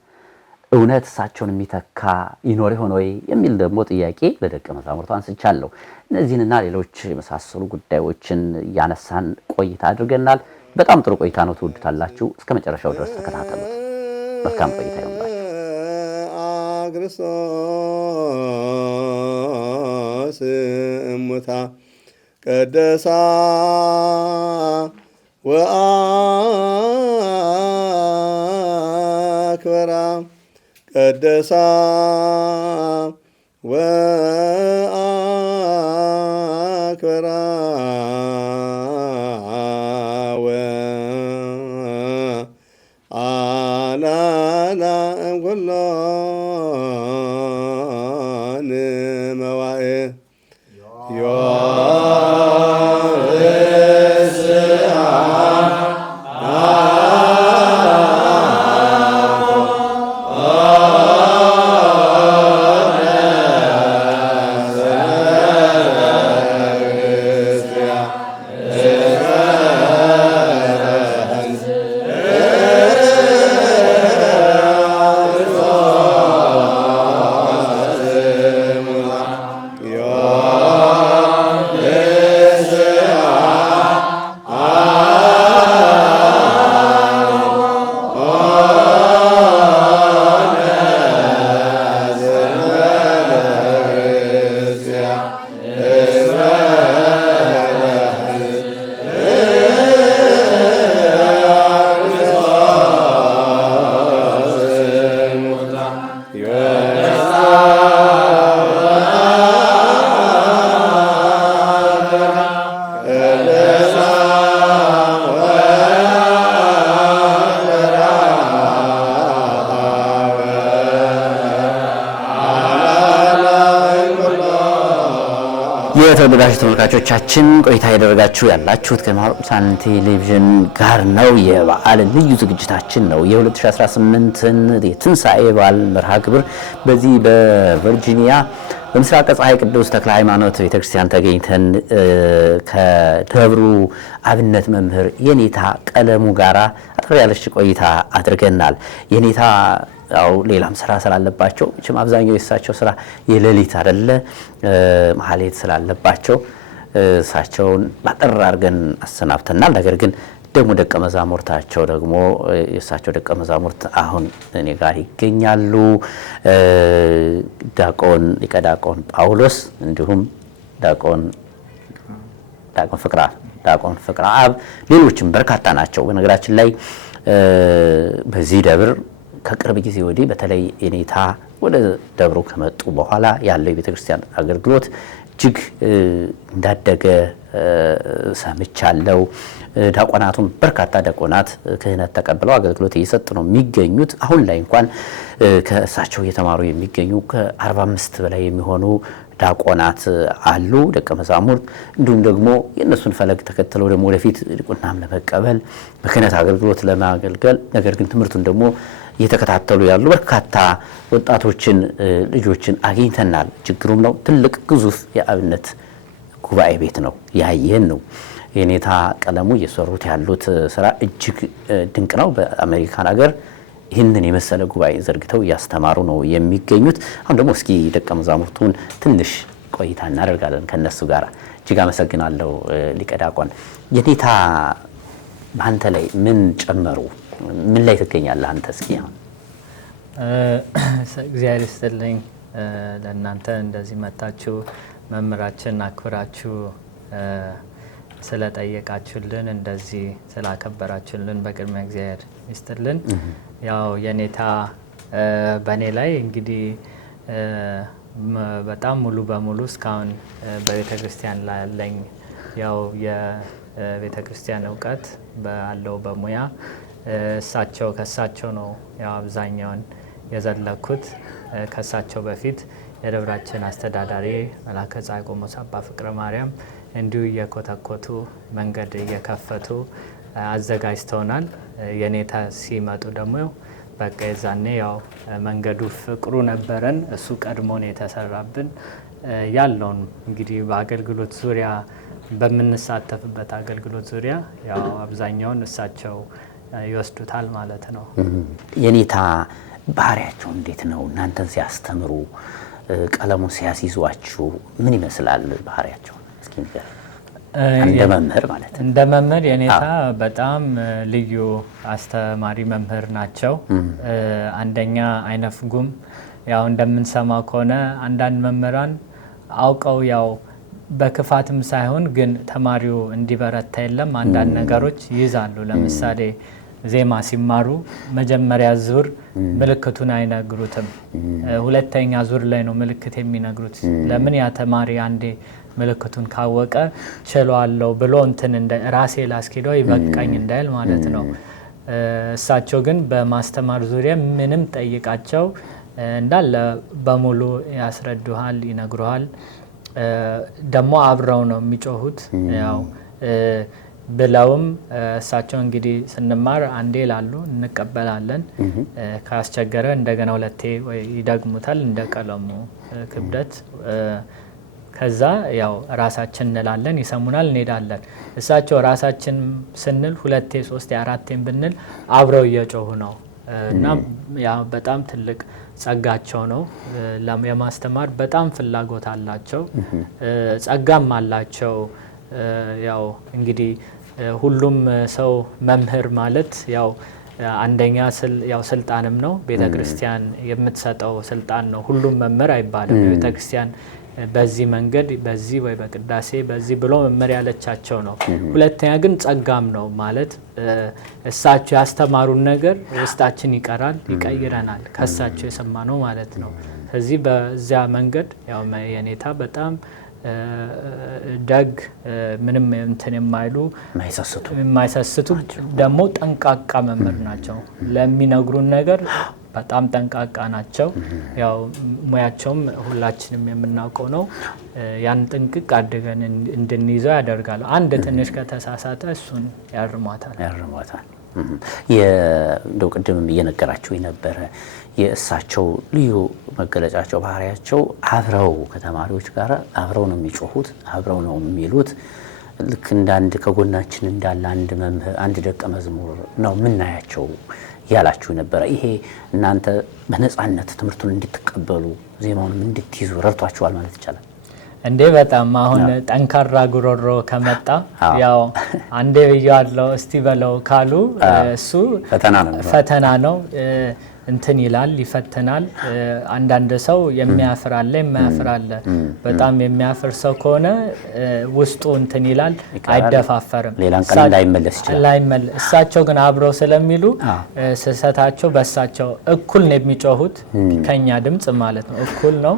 እውነት እሳቸውን የሚተካ ይኖር ይሆን ወይ የሚል ደግሞ ጥያቄ ለደቀ መዛሙርቱ አንስቻለሁ። እነዚህንና ሌሎች የመሳሰሉ ጉዳዮችን ያነሳን ቆይታ አድርገናል። በጣም ጥሩ ቆይታ ነው፣ ትወዱታላችሁ። እስከ መጨረሻው ድረስ ተከታተሉት። መልካም ቆይታ ይሁንላችሁ። ክርስቶስ እሙታ ቀደሳ ወአክበራ ቀደሳ ወአክበራ ወአላላ እምኩሎን መዋዕል የተወደዳችሁ ተመልካቾቻችን ቆይታ ያደረጋችሁ ያላችሁት ከማኅበረ ቅዱሳን ቴሌቪዥን ጋር ነው። የበዓል ልዩ ዝግጅታችን ነው። የ2018ን የትንሣኤ በዓል መርሃ ግብር በዚህ በቨርጂኒያ በምስራቅ ፀሐይ ቅዱስ ተክለ ሃይማኖት ቤተክርስቲያን ተገኝተን ከደብሩ አብነት መምህር የኔታ ቀለሙ ጋራ አጠር ያለች ቆይታ አድርገናል። የኔታ ያው ሌላም ስራ ስላለባቸው እችም አብዛኛው የእሳቸው ስራ የሌሊት አይደለ ማህሌት ስላለባቸው እሳቸውን ባጠር አድርገን አሰናብተናል። ነገር ግን ደግሞ ደቀ መዛሙርታቸው ደግሞ የእሳቸው ደቀ መዛሙርት አሁን እኔ ጋር ይገኛሉ። ዲያቆን ሊቀ ዲያቆን ጳውሎስ እንዲሁም ዲያቆን ፍቅረ አብ ሌሎችም በርካታ ናቸው። በነገራችን ላይ በዚህ ደብር ከቅርብ ጊዜ ወዲህ በተለይ የኔታ ወደ ደብሩ ከመጡ በኋላ ያለው የቤተክርስቲያን አገልግሎት እጅግ እንዳደገ ሰምቻለሁ። ዲያቆናቱም በርካታ ዲያቆናት ክህነት ተቀብለው አገልግሎት እየሰጡ ነው የሚገኙት። አሁን ላይ እንኳን ከእሳቸው እየተማሩ የሚገኙ ከ45 በላይ የሚሆኑ ዲያቆናት አሉ፣ ደቀ መዛሙርት። እንዲሁም ደግሞ የእነሱን ፈለግ ተከትለው ደግሞ ወደፊት ዲቁናም ለመቀበል በክህነት አገልግሎት ለማገልገል ነገር ግን ትምህርቱን ደግሞ እየተከታተሉ ያሉ በርካታ ወጣቶችን ልጆችን አግኝተናል። ችግሩም ነው ትልቅ ግዙፍ የአብነት ጉባኤ ቤት ነው ያየን ነው። የኔታ ቀለሙ እየሰሩት ያሉት ስራ እጅግ ድንቅ ነው። በአሜሪካን ሀገር ይህንን የመሰለ ጉባኤ ዘርግተው እያስተማሩ ነው የሚገኙት። አሁን ደግሞ እስኪ ደቀ መዛሙርቱን ትንሽ ቆይታ እናደርጋለን ከነሱ ጋር። እጅግ አመሰግናለሁ ሊቀ ዲያቆን። የኔታ በአንተ ላይ ምን ጨመሩ? ምን ላይ ትገኛለህ አንተ? እስኪ አሁን እግዚአብሔር ይስጥልኝ ለእናንተ እንደዚህ መጣችሁ መምህራችን አክብራችሁ ስለጠየቃችሁልን እንደዚህ ስላከበራችሁልን በቅድሚያ እግዚአብሔር ይስጥልን። ያው የኔታ በእኔ ላይ እንግዲህ በጣም ሙሉ በሙሉ እስካሁን በቤተ ክርስቲያን ላይ ያለኝ ያው የቤተ ክርስቲያን እውቀት ባለው በሙያ ከሳቸው ነው ያው አብዛኛውን የዘለኩት። ከሳቸው በፊት የደብራችን አስተዳዳሪ መላከ ፀሐይ ቆሞስ አባ ፍቅረ ማርያም እንዲሁ እየኮተኮቱ መንገድ እየከፈቱ አዘጋጅተውናል። የኔታ ሲመጡ ደግሞ በቃ የዛኔ ያው መንገዱ ፍቅሩ ነበረን። እሱ ቀድሞን የተሰራብን ያለውን እንግዲህ በአገልግሎት ዙሪያ በምንሳተፍበት አገልግሎት ዙሪያ ያው አብዛኛውን እሳቸው ይወስዱታል ማለት ነው። የኔታ ባህሪያቸው እንዴት ነው? እናንተን ሲያስተምሩ ቀለሙን ሲያስይዟችሁ ምን ይመስላል ባህሪያቸው? እስኪ ንገር። እንደ መምህር ማለት ነው። እንደ መምህር የኔታ በጣም ልዩ አስተማሪ መምህር ናቸው። አንደኛ አይነፍጉም። ያው እንደምንሰማው ከሆነ አንዳንድ መምህራን አውቀው ያው በክፋትም ሳይሆን ግን ተማሪው እንዲበረታ የለም አንዳንድ ነገሮች ይይዛሉ። ለምሳሌ ዜማ ሲማሩ መጀመሪያ ዙር ምልክቱን አይነግሩትም። ሁለተኛ ዙር ላይ ነው ምልክት የሚነግሩት። ለምን? ያ ተማሪ አንዴ ምልክቱን ካወቀ ችሏለሁ ብሎ እንደ ራሴ ላስኬደው ይበቃኝ እንዳይል ማለት ነው። እሳቸው ግን በማስተማር ዙሪያ ምንም ጠይቃቸው እንዳለ በሙሉ ያስረዱሃል፣ ይነግሩሃል። ደግሞ አብረው ነው የሚጮሁት። ያው ብለውም እሳቸው እንግዲህ ስንማር አንዴ ላሉ እንቀበላለን። ካስቸገረ እንደገና ሁለቴ ይደግሙታል እንደ ቀለሙ ክብደት። ከዛ ያው ራሳችን እንላለን፣ ይሰሙናል፣ እንሄዳለን። እሳቸው ራሳችን ስንል ሁለቴ ሶስቴ አራቴም ብንል አብረው እየጮሁ ነው እና ያው በጣም ትልቅ ጸጋቸው ነው። የማስተማር በጣም ፍላጎት አላቸው፣ ጸጋም አላቸው። ያው እንግዲህ ሁሉም ሰው መምህር ማለት ያው አንደኛ ያው ስልጣንም ነው። ቤተክርስቲያን የምትሰጠው ስልጣን ነው። ሁሉም መምህር አይባልም። ቤተክርስቲያን በዚህ መንገድ በዚህ ወይ በቅዳሴ በዚህ ብሎ መምህር ያለቻቸው ነው። ሁለተኛ ግን ጸጋም ነው ማለት እሳቸው ያስተማሩን ነገር ውስጣችን ይቀራል፣ ይቀይረናል። ከእሳቸው የሰማነው ማለት ነው። ስለዚህ በዚያ መንገድ ያው የኔታ በጣም ደግ ምንም እንትን የማይሉ የማይሰስቱ ደግሞ ጠንቃቃ መምህር ናቸው። ለሚነግሩን ነገር በጣም ጠንቃቃ ናቸው። ያው ሙያቸውም ሁላችንም የምናውቀው ነው። ያን ጥንቅቅ አድርገን እንድንይዘው ያደርጋሉ። አንድ ትንሽ ከተሳሳተ እሱን ያርሟታል። እንደው ቅድምም እየነገራችሁ ነበረ የእሳቸው ልዩ መገለጫቸው ባህሪያቸው አብረው ከተማሪዎች ጋር አብረው ነው የሚጮሁት፣ አብረው ነው የሚሉት። ልክ እንዳንድ ከጎናችን እንዳለ አንድ መምህር አንድ ደቀ መዝሙር ነው ምናያቸው ያላችሁ ነበረ። ይሄ እናንተ በነፃነት ትምህርቱን እንድትቀበሉ ዜማውንም እንድትይዙ ረድቷችኋል ማለት ይቻላል? እንዴ በጣም አሁን ጠንካራ ጉሮሮ ከመጣ ያው አንዴ ብያለሁ እስቲ በለው ካሉ እሱ ፈተና ነው። እንትን ይላል ይፈትናል። አንዳንድ ሰው የሚያፍር አለ የማያፍር አለ። በጣም የሚያፍር ሰው ከሆነ ውስጡ እንትን ይላል አይደፋፈርም። ሌላን ቀን ላይመለስ ይችላል። እሳቸው ግን አብረው ስለሚሉ ስህተታቸው በእሳቸው እኩል ነው የሚጮሁት ከኛ ድምጽ ማለት ነው እኩል ነው።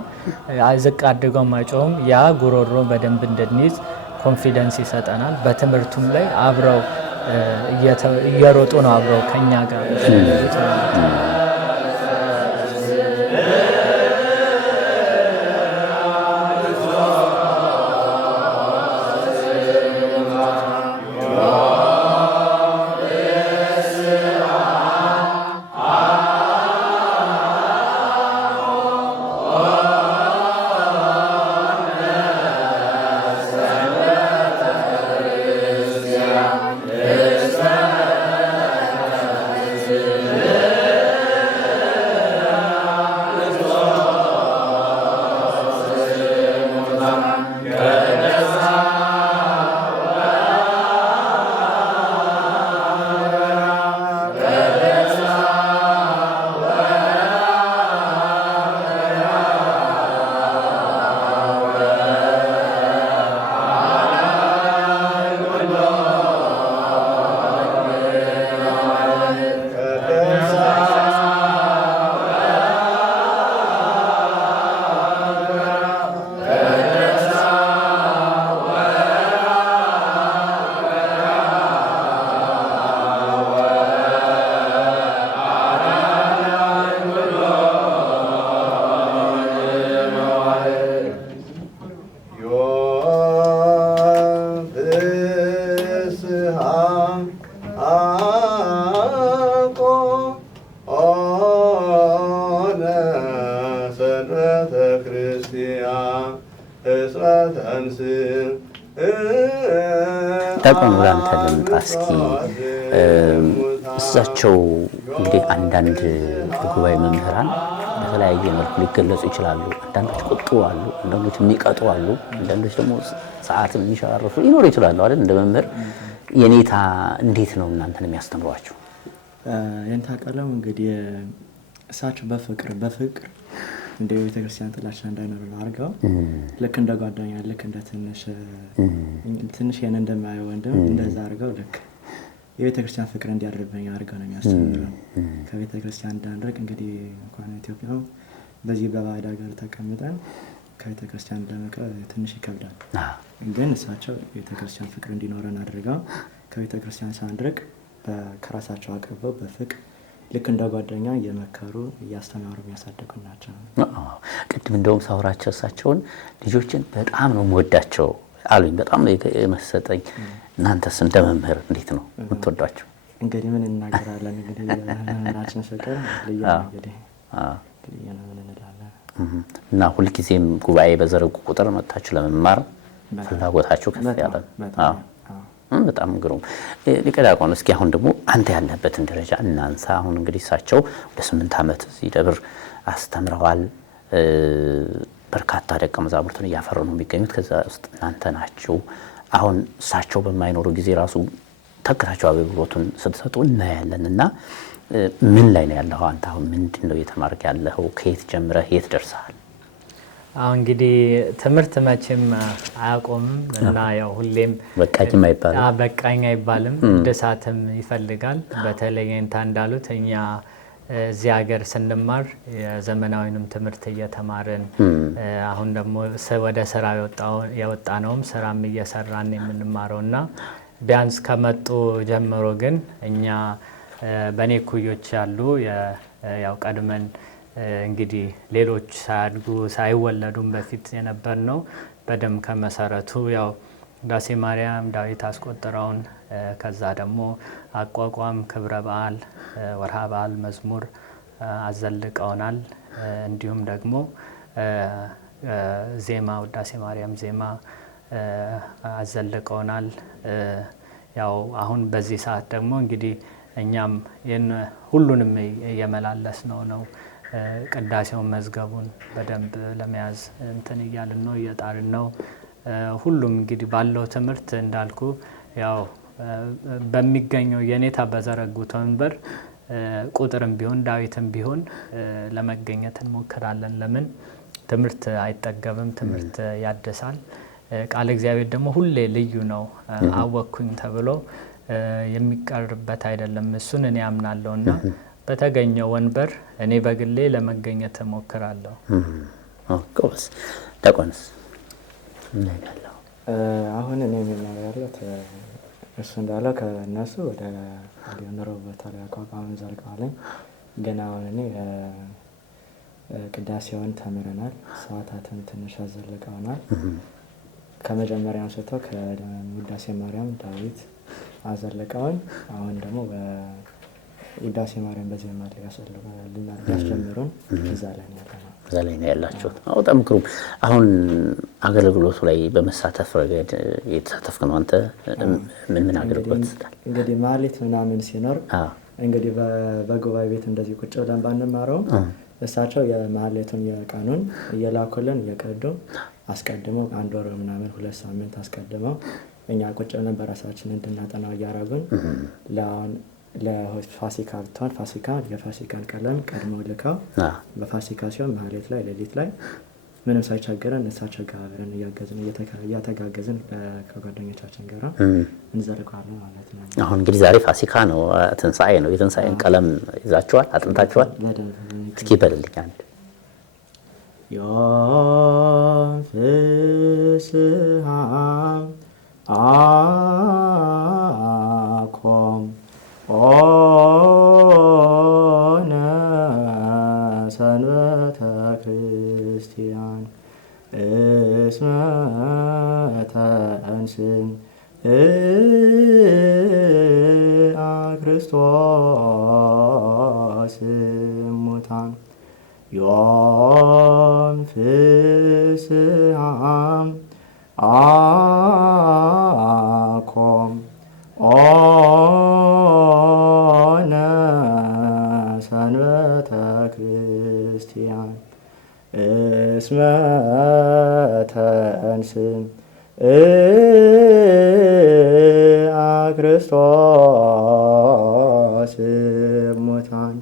ዝቅ አድርገው አይጮሁም። ያ ጉሮሮ በደንብ እንድንይዝ ኮንፊደንስ ይሰጠናል። በትምህርቱም ላይ አብረው እየሮጡ ነው አብረው ከኛ ጋር ደግሞ ወደ አንተ ልምጣ እስኪ። እሳቸው እንግዲህ አንዳንድ የጉባኤ መምህራን በተለያየ መልኩ ሊገለጹ ይችላሉ። አንዳንዶች ቁጡ አሉ፣ አንዳንዶች የሚቀጡ አሉ፣ አንዳንዶች ደግሞ ሰዓትን የሚሸራርፉ ሊኖሩ ይችላሉ አይደል? እንደ መምህር የኔታ እንዴት ነው እናንተን የሚያስተምሯችሁ? የኔታ ቀለም እንግዲህ እሳቸው በፍቅር እንደ ቤተክርስቲያን ጥላቻ እንዳይኖር አድርገው ልክ እንደ ጓደኛ ልክ እንደ ትንሽ ያን እንደማየው ወንድም እንደዛ አድርገው ልክ የቤተክርስቲያን ፍቅር እንዲያድርብኝ አድርገው ነው የሚያስተምረው። ከቤተክርስቲያን እንዳንርቅ እንግዲህ እንኳን ኢትዮጵያ በዚህ በባዕድ ሀገር ተቀምጠን ከቤተክርስቲያን ለመቅረብ ትንሽ ይከብዳል። ግን እሳቸው የቤተክርስቲያን ፍቅር እንዲኖረን አድርገው ከቤተክርስቲያን ሳንርቅ ከራሳቸው አቅርበው በፍቅር ልክ እንደ ጓደኛ እየመከሩ እያስተማሩ የሚያሳድጉ ናቸው። ቅድም እንደውም ሳውራቸው እሳቸውን ልጆችን በጣም ነው የምወዳቸው አሉኝ። በጣም የመሰጠኝ። እናንተስ እንደ መምህር እንዴት ነው የምትወዷቸው? እንግዲህ ምን እናገራለን? እንግዲህ መምህራችን ፍቅር ልዩ እንግዲህ ምን እንላለን? እና ሁልጊዜም ጉባኤ በዘረጉ ቁጥር መጥታችሁ ለመማር ፍላጎታችሁ ከፍ ያለ በጣም ግሩም። ሊቀ ዲያቆን እስኪ አሁን ደግሞ አንተ ያለበትን ደረጃ እናንሳ። አሁን እንግዲህ እሳቸው ወደ 8 ዓመት እዚህ ደብር አስተምረዋል። በርካታ ደቀ መዛሙርትን እያፈሩ ነው የሚገኙት። ከዛ ውስጥ እናንተ ናችሁ። አሁን እሳቸው በማይኖሩ ጊዜ ራሱ ተከታታይ አገልግሎቱን ስትሰጡ እናያለን እና ምን ላይ ነው ያለው አንተ? አሁን ምንድነው እየተማርክ ያለው? ከየት ጀምረህ የት ደርሰሃል? አሁን እንግዲህ ትምህርት መቼም አያቆምም እና ያው ሁሌም በቃኝ አይባልም፣ እድሳትም ይፈልጋል። በተለይ እንታ እንዳሉት እኛ እዚህ ሀገር ስንማር የዘመናዊንም ትምህርት እየተማርን አሁን ደግሞ ወደ ስራ የወጣ ነውም ስራም እየሰራን የምንማረው እና ቢያንስ ከመጡ ጀምሮ ግን እኛ በኔ ኩዮች ያሉ ያው ቀድመን እንግዲህ ሌሎች ሳያድጉ ሳይወለዱም በፊት የነበር ነው። በደም ከመሰረቱ ያው ውዳሴ ማርያም ዳዊት አስቆጥረውን ከዛ ደግሞ አቋቋም ክብረ በዓል ወርሃ በዓል መዝሙር አዘልቀውናል። እንዲሁም ደግሞ ዜማ ውዳሴ ማርያም ዜማ አዘልቀውናል። ያው አሁን በዚህ ሰዓት ደግሞ እንግዲህ እኛም ሁሉንም እየመላለስ ነው ቅዳሴውን መዝገቡን በደንብ ለመያዝ እንትን እያልን ነው እየጣርን ነው። ሁሉም እንግዲህ ባለው ትምህርት እንዳልኩ ያው በሚገኘው የኔታ በዘረጉት ወንበር ቁጥርም ቢሆን ዳዊትም ቢሆን ለመገኘት እንሞክራለን። ለምን ትምህርት አይጠገብም፣ ትምህርት ያድሳል። ቃል እግዚአብሔር ደግሞ ሁሌ ልዩ ነው። አወቅኩኝ ተብሎ የሚቀርበት አይደለም። እሱን እኔ አምናለሁና በተገኘው ወንበር እኔ በግሌ ለመገኘት እሞክራለሁ። ጎበዝ። ዲያቆንስ እናያለሁ። አሁን እኔ የሚማር ያለት እሱ እንዳለው ከእነሱ ወደ ሊዮነሮ ቦታ ላይ አቋቋም ዘልቀዋለኝ። ግን አሁን እኔ ቅዳሴውን ተምረናል፣ ሰዓታትን ትንሽ አዘልቀውናል። ከመጀመሪያ አንስተው ከውዳሴ ማርያም ዳዊት አዘልቀውን አሁን ደግሞ ውዳሴ ማርያም በዜማ ላይ ያስጀምሩን እዛ ላይ ነው ያለነው። እዛ ላይ ነው ያላችሁት። በጣም ግሩም። አሁን አገልግሎቱ ላይ በመሳተፍ ረገድ የተሳተፍክ ነው አንተ? ምን አገልግሎት ትሰጣለህ? እንግዲህ ማህሌት ምናምን ሲኖር እንግዲህ በጉባኤ ቤት እንደዚህ ቁጭ ብለን ባንማረውም እሳቸው የማህሌቱን የቀኑን እየላኩልን እየቀዱ አስቀድመው 1 ወር ምናምን 2 ሳምንት አስቀድመው እኛ ቁጭ ብለን በራሳችን እንድናጠናው እያደረጉን ለፋሲካ ብትሆን ፋሲካ የፋሲካን ቀለም ቀድመው ልከው በፋሲካ ሲሆን ማህሌት ላይ ሌሊት ላይ ምንም ሳይቸግረን እሳቸው ጋር አብረን እያተጋገዝን ከጓደኞቻችን ጋር እንዘልቀዋለን ማለት ነው። አሁን እንግዲህ ዛሬ ፋሲካ ነው፣ ትንሣኤ ነው። የትንሣኤን ቀለም ይዛችኋል፣ አጥንታችኋል? እስኪ በልልኝ አንድ ዮም ፍስሐ አኮም ኦነ ሰንበተ ክርስቲያን እስመ ተንሥእ ክርስቶስ እሙታን ዮም ፍስሐ አኮም ኦነ ሰንበተ ክርስቲያን እስመ ተንሥእ ክርስቶስ እሙታን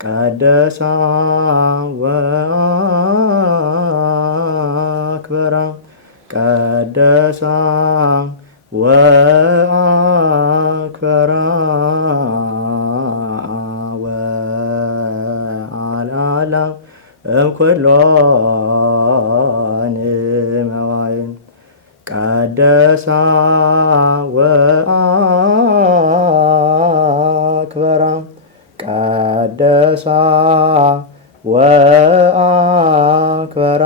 ቀደሳ ወአክበራ ቀደሳ ወአክበራ ወአልዓላ እምኩሎን መዋዕል ቀደሳ ወአክበራ ቀደሳ ወአክበራ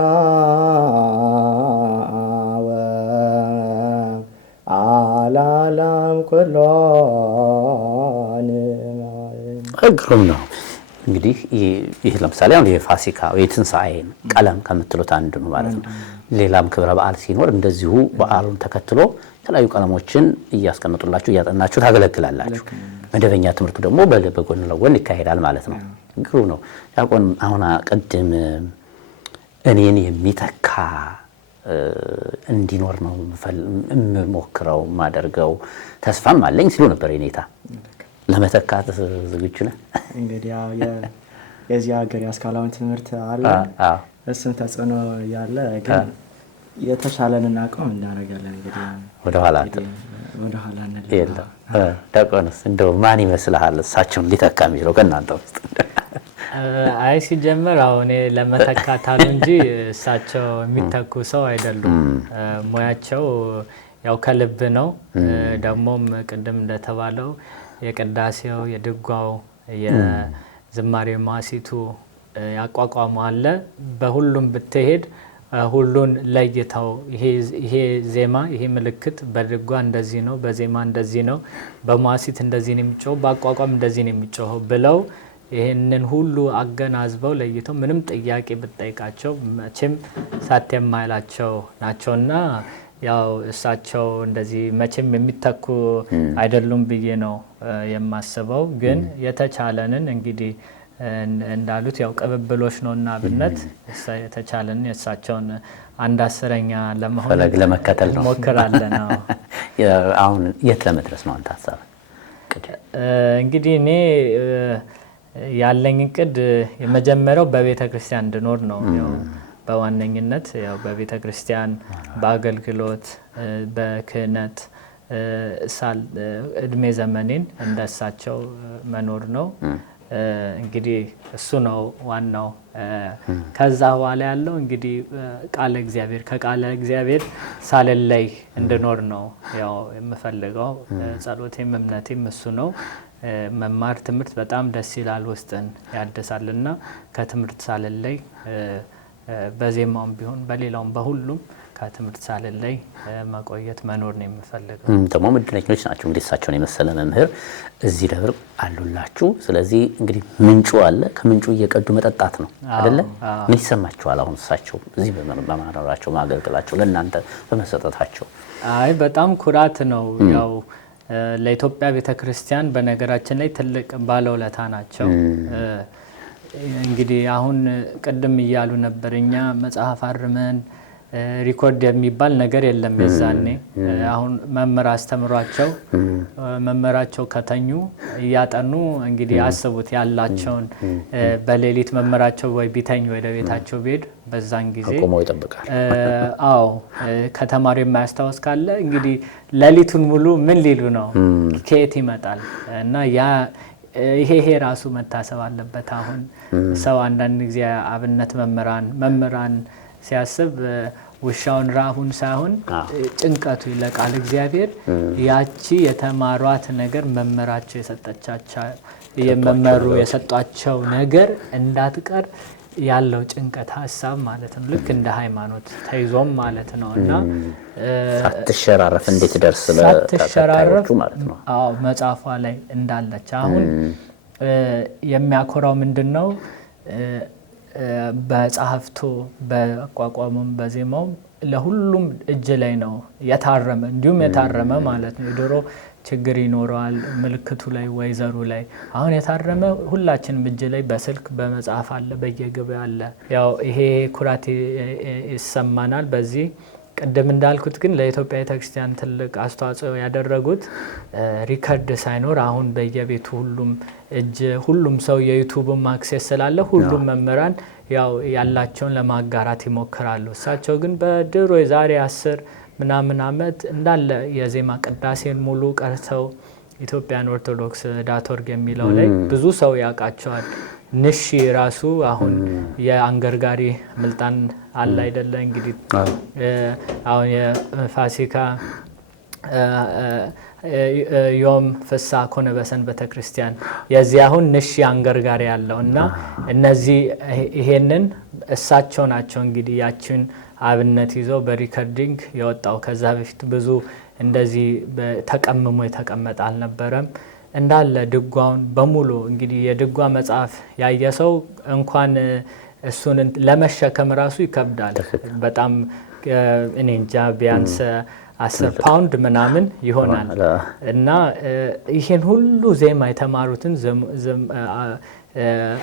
ወአልዓላ እምኩሎን መዋዕል። ግሩም ነው። እንግዲህ ይህ ለምሳሌ አሁን የፋሲካ የትንሣኤን ቀለም ከምትሉት አንዱ ነው ማለት ነው። ሌላም ክብረ በዓል ሲኖር እንደዚሁ በዓሉን ተከትሎ የተለያዩ ቀለሞችን እያስቀምጡላችሁ እያጠናችሁ ታገለግላላችሁ። መደበኛ ትምህርቱ ደግሞ በጎን ለጎን ይካሄዳል ማለት ነው። ግሩም ነው። ዲያቆን አሁን ቅድም እኔን የሚተካ እንዲኖር ነው የምሞክረው የማደርገው ተስፋም አለኝ ሲሉ ነበር የኔታ። ለመተካት ዝግጁ ነህ? እንግዲህ ያው የዚህ ሀገር የአስካላውን ትምህርት አለ፣ እሱም ተጽዕኖ ያለ ግን የተሻለንን አቋም እናደርጋለን። እንግዲህ ወደኋላ የለም። ዲያቆንስ እንደው ማን ይመስልሃል እሳቸውን ሊተካ የሚችለው ከእናንተ ውስጥ? አይ ሲጀመር አሁን ለመተካት አሉ እንጂ እሳቸው የሚተኩ ሰው አይደሉም። ሙያቸው ያው ከልብ ነው። ደግሞም ቅድም እንደተባለው የቅዳሴው፣ የድጓው፣ ዝማሬ ማሲቱ ያቋቋሙ አለ። በሁሉም ብትሄድ ሁሉን ለይተው ይሄ ዜማ ይሄ ምልክት በድጓ እንደዚህ ነው፣ በዜማ እንደዚህ ነው፣ በማሲት እንደዚህ ነው የሚጮኸው፣ በአቋቋም እንደዚህ ነው የሚጮኸው ብለው ይህንን ሁሉ አገናዝበው ለይተው ምንም ጥያቄ ብትጠይቃቸው መቼም ሳት የማይላቸው ናቸውና ያው እሳቸው እንደዚህ መቼም የሚተኩ አይደሉም ብዬ ነው የማስበው። ግን የተቻለንን እንግዲህ እንዳሉት ያው ቅብብሎች ነውና አብነት የተቻለንን የእሳቸውን 1/10ኛ ለመሆን ፈለግ ለመከተል ነው ሞክራለን። አሁን የት ለመድረስ ነው አንተ ሀሳብ? እንግዲህ እኔ ያለኝ እቅድ የመጀመሪያው በቤተ ክርስቲያን እንድኖር ነው። ያው በዋነኝነት ያው በቤተ ክርስቲያን በአገልግሎት በክህነት እድሜ ዘመኔን እንደሳቸው መኖር ነው። እንግዲህ እሱ ነው ዋናው። ከዛ በኋላ ያለው እንግዲህ ቃለ እግዚአብሔር ከቃለ እግዚአብሔር ሳልለይ እንድኖር ነው ያው የምፈልገው። ጸሎቴም እምነቴም እሱ ነው። መማር ትምህርት በጣም ደስ ይላል፣ ውስጥን ያድሳልና ከትምህርት ሳልለይ በዜማውም ቢሆን በሌላውም በሁሉም ከትምህርት ሳልለይ መቆየት መኖር ነው የምፈልገው። ደግሞ እድለኞች ናቸው እንግዲህ እሳቸውን የመሰለ መምህር እዚህ ደብር አሉላችሁ። ስለዚህ እንግዲህ ምንጩ አለ፣ ከምንጩ እየቀዱ መጠጣት ነው አይደለ? ምን ይሰማችኋል አሁን እሳቸው እዚህ በማኖራቸው ማገልገላቸው ለእናንተ በመሰጠታቸው? አይ በጣም ኩራት ነው። ያው ለኢትዮጵያ ቤተክርስቲያን በነገራችን ላይ ትልቅ ባለውለታ ናቸው። እንግዲህ አሁን ቅድም እያሉ ነበር እኛ መጽሐፍ አርመን ሪኮርድ የሚባል ነገር የለም የዛኔ። አሁን መምህር አስተምሯቸው መምህራቸው ከተኙ እያጠኑ እንግዲህ አስቡት ያላቸውን በሌሊት መምህራቸው ወይ ቢተኙ ወደ ቤታቸው ቢሄድ በዛን ጊዜ ቆሞ ይጠብቃል። አዎ ከተማሪ የማያስታውስ ካለ እንግዲህ ሌሊቱን ሙሉ ምን ሊሉ ነው ከየት ይመጣል? እና ያ ይሄ ራሱ መታሰብ አለበት። አሁን ሰው አንዳንድ ጊዜ አብነት መምህራን ሲያስብ ውሻውን ራሁን ሳይሆን ጭንቀቱ ለቃል እግዚአብሔር ያቺ የተማሯት ነገር መምህራቸው የሰጠቻቸው የመመሩ የሰጧቸው ነገር እንዳትቀር ያለው ጭንቀት ሀሳብ ማለት ነው። ልክ እንደ ሃይማኖት ተይዞም ማለት ነው እና ሳትሸራረፍ እንዴት ደርስ ለተከታዮቹ ማለት ነው። አዎ መጽሐፏ ላይ እንዳለች አሁን የሚያኮራው ምንድነው? በጸሐፍቱ በአቋቋሙም በዜማውም ለሁሉም እጅ ላይ ነው የታረመ እንዲሁም የታረመ ማለት ነው። የድሮ ችግር ይኖረዋል ምልክቱ ላይ ወይዘሩ ላይ አሁን የታረመ ሁላችንም እጅ ላይ በስልክ በመጽሐፍ አለ በየገበያው አለ። ያው ይሄ ኩራት ይሰማናል። በዚህ ቅድም እንዳልኩት ግን ለኢትዮጵያ ቤተክርስቲያን ትልቅ አስተዋጽኦ ያደረጉት ሪከርድ ሳይኖር አሁን በየቤቱ ሁሉም ሰው የዩቲዩብም አክሴስ ስላለ ሁሉም መምህራን ያው ያላቸውን ለማጋራት ይሞክራሉ። እሳቸው ግን በድሮ የዛሬ 10 ምናምን ዓመት እንዳለ የዜማ ቅዳሴን ሙሉ ቀርተው ኢትዮጵያን ኦርቶዶክስ ዳቶርግ የሚለው ላይ ብዙ ሰው ያውቃቸዋል። ንሺ ራሱ አሁን የአንገርጋሪ ምልጣን አለ አይደለ? እንግዲህ አሁን የፋሲካ ዮም ፍሳ ኮነ በሰንበተ ክርስቲያን የዚህ አሁን ንሺ አንገርጋሪ ያለው እና እነዚህ ይሄንን እሳቸው ናቸው እንግዲህ ያችን አብነት ይዘው በሪከርዲንግ የወጣው። ከዛ በፊት ብዙ እንደዚህ ተቀምሞ የተቀመጠ አልነበረም። እንዳለ ድጓውን በሙሉ እንግዲህ የድጓ መጽሐፍ ያየ ሰው እንኳን እሱን ለመሸከም ራሱ ይከብዳል በጣም። እኔ እንጃ ቢያንስ 10 ፓውንድ ምናምን ይሆናል። እና ይሄን ሁሉ ዜማ የተማሩትን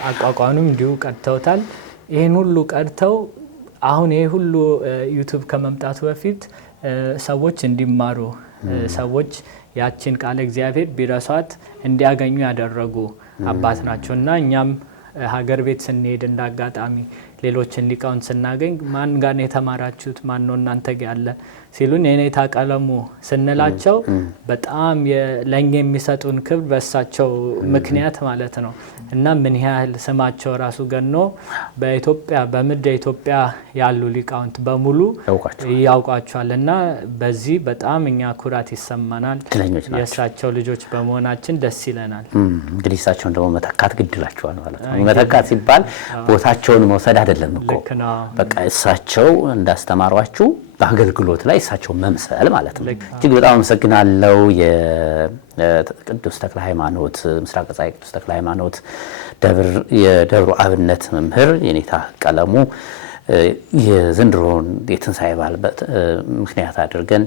አቋቋሙንም እንዲሁ ቀድተውታል። ይሄን ሁሉ ቀድተው አሁን ይሄ ሁሉ ዩቲዩብ ከመምጣቱ በፊት ሰዎች እንዲማሩ ሰዎች ያችን ቃል እግዚአብሔር ቢረሷት እንዲያገኙ ያደረጉ አባት ናቸውና እኛም ሀገር ቤት ስንሄድ እንዳጋጣሚ ሌሎችን ሊቃውንት ስናገኝ ማን ጋር ነው የተማራችሁት? ማን ነው እናንተ ጋር ያለ ሲሉን የኔታ ቀለሙ ስንላቸው በጣም ለኛ የሚሰጡን ክብር በእሳቸው ምክንያት ማለት ነው እና ምን ያህል ስማቸው ራሱ ገኖ በኢትዮጵያ በምድረ ኢትዮጵያ ያሉ ሊቃውንት በሙሉ ያውቋቸዋል እና በዚህ በጣም እኛ ኩራት ይሰማናል። የእሳቸው ልጆች በመሆናችን ደስ ይለናል። እንግዲህ እሳቸውን ደግሞ መተካት ግድላቸዋል ማለት ነው። መተካት ሲባል ቦታቸውን መውሰድ አይደለም እኮ በቃ እሳቸው እንዳስተማሯችሁ በአገልግሎት ላይ እሳቸው መምሰል ማለት ነው። እጅግ በጣም አመሰግናለሁ። የቅዱስ ተክለ ሃይማኖት ምስራቅ ፀሐይ ቅዱስ ተክለ ሃይማኖት የደብሩ አብነት መምህር የኔታ ቀለሙ የዘንድሮን የትንሣኤ በዓል ምክንያት አድርገን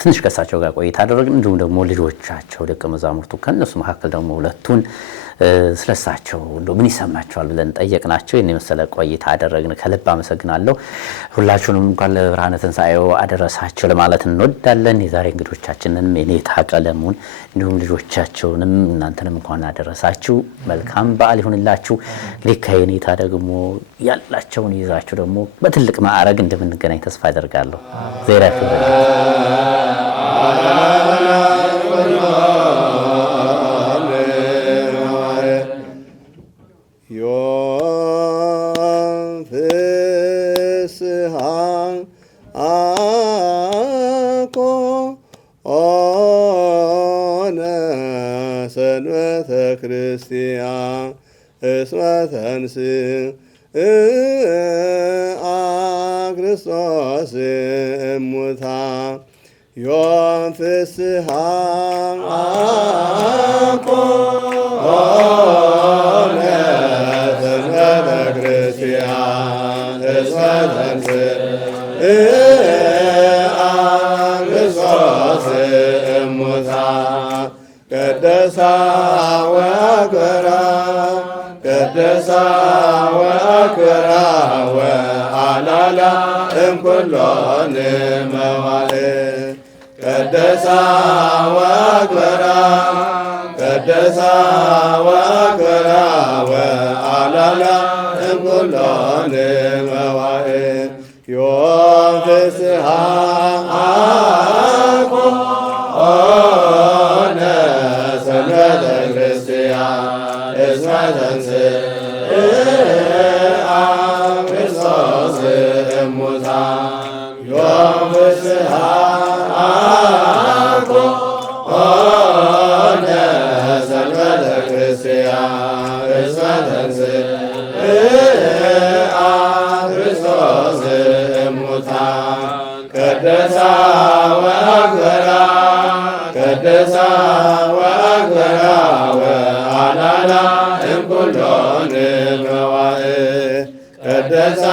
ትንሽ ከእሳቸው ጋር ቆይታ አደረግን። እንዲሁም ደግሞ ልጆቻቸው ደቀ መዛሙርቱ ከነሱ መካከል ደግሞ ሁለቱን ስለሳቸው እንደው ምን ይሰማቸዋል ብለን ጠየቅናቸው። የኔ መሰለ ቆይታ አደረግን። ከልብ አመሰግናለሁ። ሁላችሁንም እንኳን ለብርሃነ ትንሣኤው አደረሳችሁ ለማለት እንወዳለን። የዛሬ እንግዶቻችንን የኔታ ቀለሙን እንዲሁም ልጆቻቸውንም እናንተንም እንኳን አደረሳችሁ። መልካም በዓል ይሁንላችሁ። እንግዲህ ከኔታ ደግሞ ያላቸውን ይዛችሁ ደግሞ በትልቅ ማዕረግ እንደምንገናኝ ተስፋ አደርጋለሁ። ዘይራችሁ ክርስቲያን እስመ ተንሥአ ክርስቶስ እሙታን ዮም ፍስሐ ኮነ ሰንበተ ክርስቲያን እስመ ተንሥአ ክርስቶስ እሙታን ቀደሳ ወአክብራ ወአላላ እምኩሎን መዋዕል ቀደሳ ወአክብራ ወአላላ እምኩሎን መዋዕል ዮም ፍስሐ ኮነ ሰንበተ ክርስቲያን እስመ ተንሥአ ክርስቶስ እሙታን ዮም ፍስሐ ኮነ ሰንበተ ክርስቲያን እስመ ተንሥአ ክርስቶስ እሙታን ቀደሳ ወአክብራ ወአላላ እምኩሎን መዋዕል ቀደሳ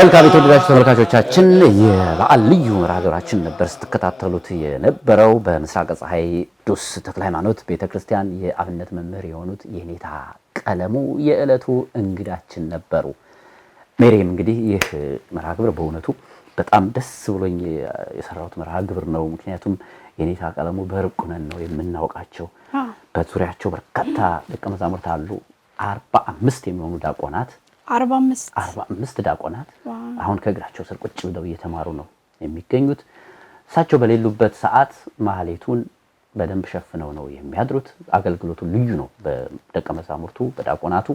መልካም የተወደዳችሁ ተመልካቾቻችን የበዓል ልዩ መርሃ ግብራችን ነበር ስትከታተሉት የነበረው። በምስራቅ ፀሐይ ቅዱስ ተክለ ሃይማኖት ቤተክርስቲያን የአብነት መምህር የሆኑት የኔታ ቀለሙ የዕለቱ እንግዳችን ነበሩ። ሜሪም እንግዲህ ይህ መርሃ ግብር በእውነቱ በጣም ደስ ብሎኝ የሰራሁት መርሃ ግብር ነው። ምክንያቱም የኔታ ቀለሙ በርቁ ነን ነው የምናውቃቸው። በዙሪያቸው በርካታ ደቀ መዛሙርት አሉ። 45 የሚሆኑ ዲያቆናት 45 ዲያቆናት አሁን ከእግራቸው ስር ቁጭ ብለው እየተማሩ ነው የሚገኙት። እሳቸው በሌሉበት ሰዓት ማህሌቱን በደንብ ሸፍነው ነው የሚያድሩት። አገልግሎቱ ልዩ ነው በደቀ መዛሙርቱ በዲያቆናቱ።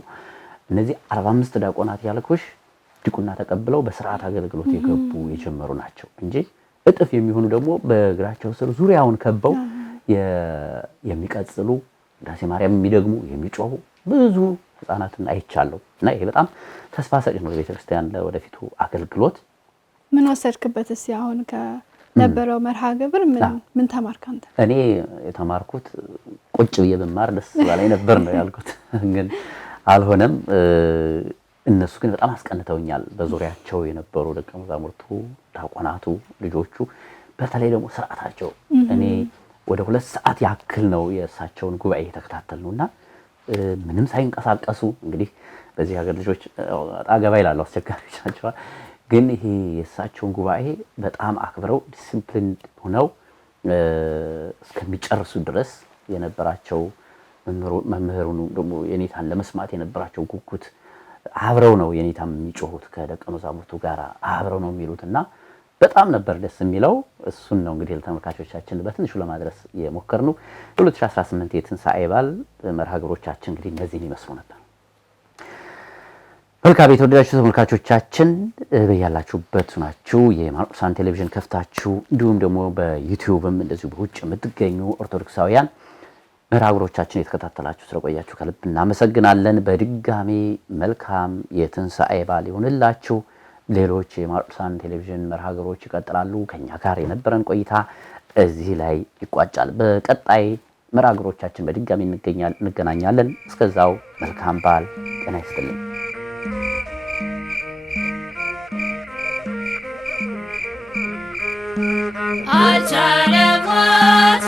እነዚህ 45 ዲያቆናት ያልኩሽ ዲቁና ተቀብለው በስርዓት አገልግሎት የገቡ የጀመሩ ናቸው እንጂ እጥፍ የሚሆኑ ደግሞ በእግራቸው ስር ዙሪያውን ከበው የሚቀጽሉ ዳሴ ማርያም የሚደግሙ የሚጮሁ ብዙ ህፃናትን አይቻለሁ እና ይሄ በጣም ተስፋ ሰጪ ነው ለቤተክርስቲያን ለወደፊቱ አገልግሎት። ምን ወሰድክበት እስኪ አሁን ከነበረው መርሃ ግብር ምን ተማርክ አንተ? እኔ የተማርኩት ቁጭ ብዬ ብማር ደስ ባላይ ነበር ነው ያልኩት፣ ግን አልሆነም። እነሱ ግን በጣም አስቀንተውኛል። በዙሪያቸው የነበሩ ደቀ መዛሙርቱ ዲያቆናቱ ልጆቹ በተለይ ደግሞ ስርዓታቸው እኔ ወደ 2 ሰዓት ያክል ነው የእሳቸውን ጉባኤ የተከታተልነውና ምንም ሳይንቀሳቀሱ እንግዲህ በዚህ ሀገር ልጆች አጣገባ ይላሉ አስቸጋሪዎች ናቸው። ግን ይሄ የእሳቸውን ጉባኤ በጣም አክብረው ዲሲፕሊን ሆነው እስከሚጨርሱ ድረስ የነበራቸው መምህሩን ደግሞ የኔታን ለመስማት የነበራቸው ጉጉት አብረው ነው የኔታም የሚጮሁት ከደቀ መዛሙርቱ ጋር አብረው ነው የሚሉትና በጣም ነበር ደስ የሚለው። እሱን ነው እንግዲህ ለተመልካቾቻችን በትንሹ ለማድረስ የሞከርነው። 2018 የትንሣኤ በዓል መርሃ ግብሮቻችን እንግዲህ እነዚህን ይመስሉ ነበር። መልካም የተወደዳችሁ ተመልካቾቻችን በያላችሁበት ናችሁ የማርቆሳን ቴሌቪዥን ከፍታችሁ እንዲሁም ደግሞ በዩቲዩብም እንደዚሁ በውጭ የምትገኙ ኦርቶዶክሳውያን መርሃ ግብሮቻችን የተከታተላችሁ ስለቆያችሁ ከልብ እናመሰግናለን። በድጋሚ መልካም የትንሣኤ በዓል ይሁንላችሁ። ሌሎች የማርቆሳን ቴሌቪዥን መርሃ ግብሮች ይቀጥላሉ። ከኛ ጋር የነበረን ቆይታ እዚህ ላይ ይቋጫል። በቀጣይ መርሃ ግብሮቻችን በድጋሚ እንገናኛለን። እስከዛው መልካም በዓል። ጤና ይስጥልኝ። አልቻለሞት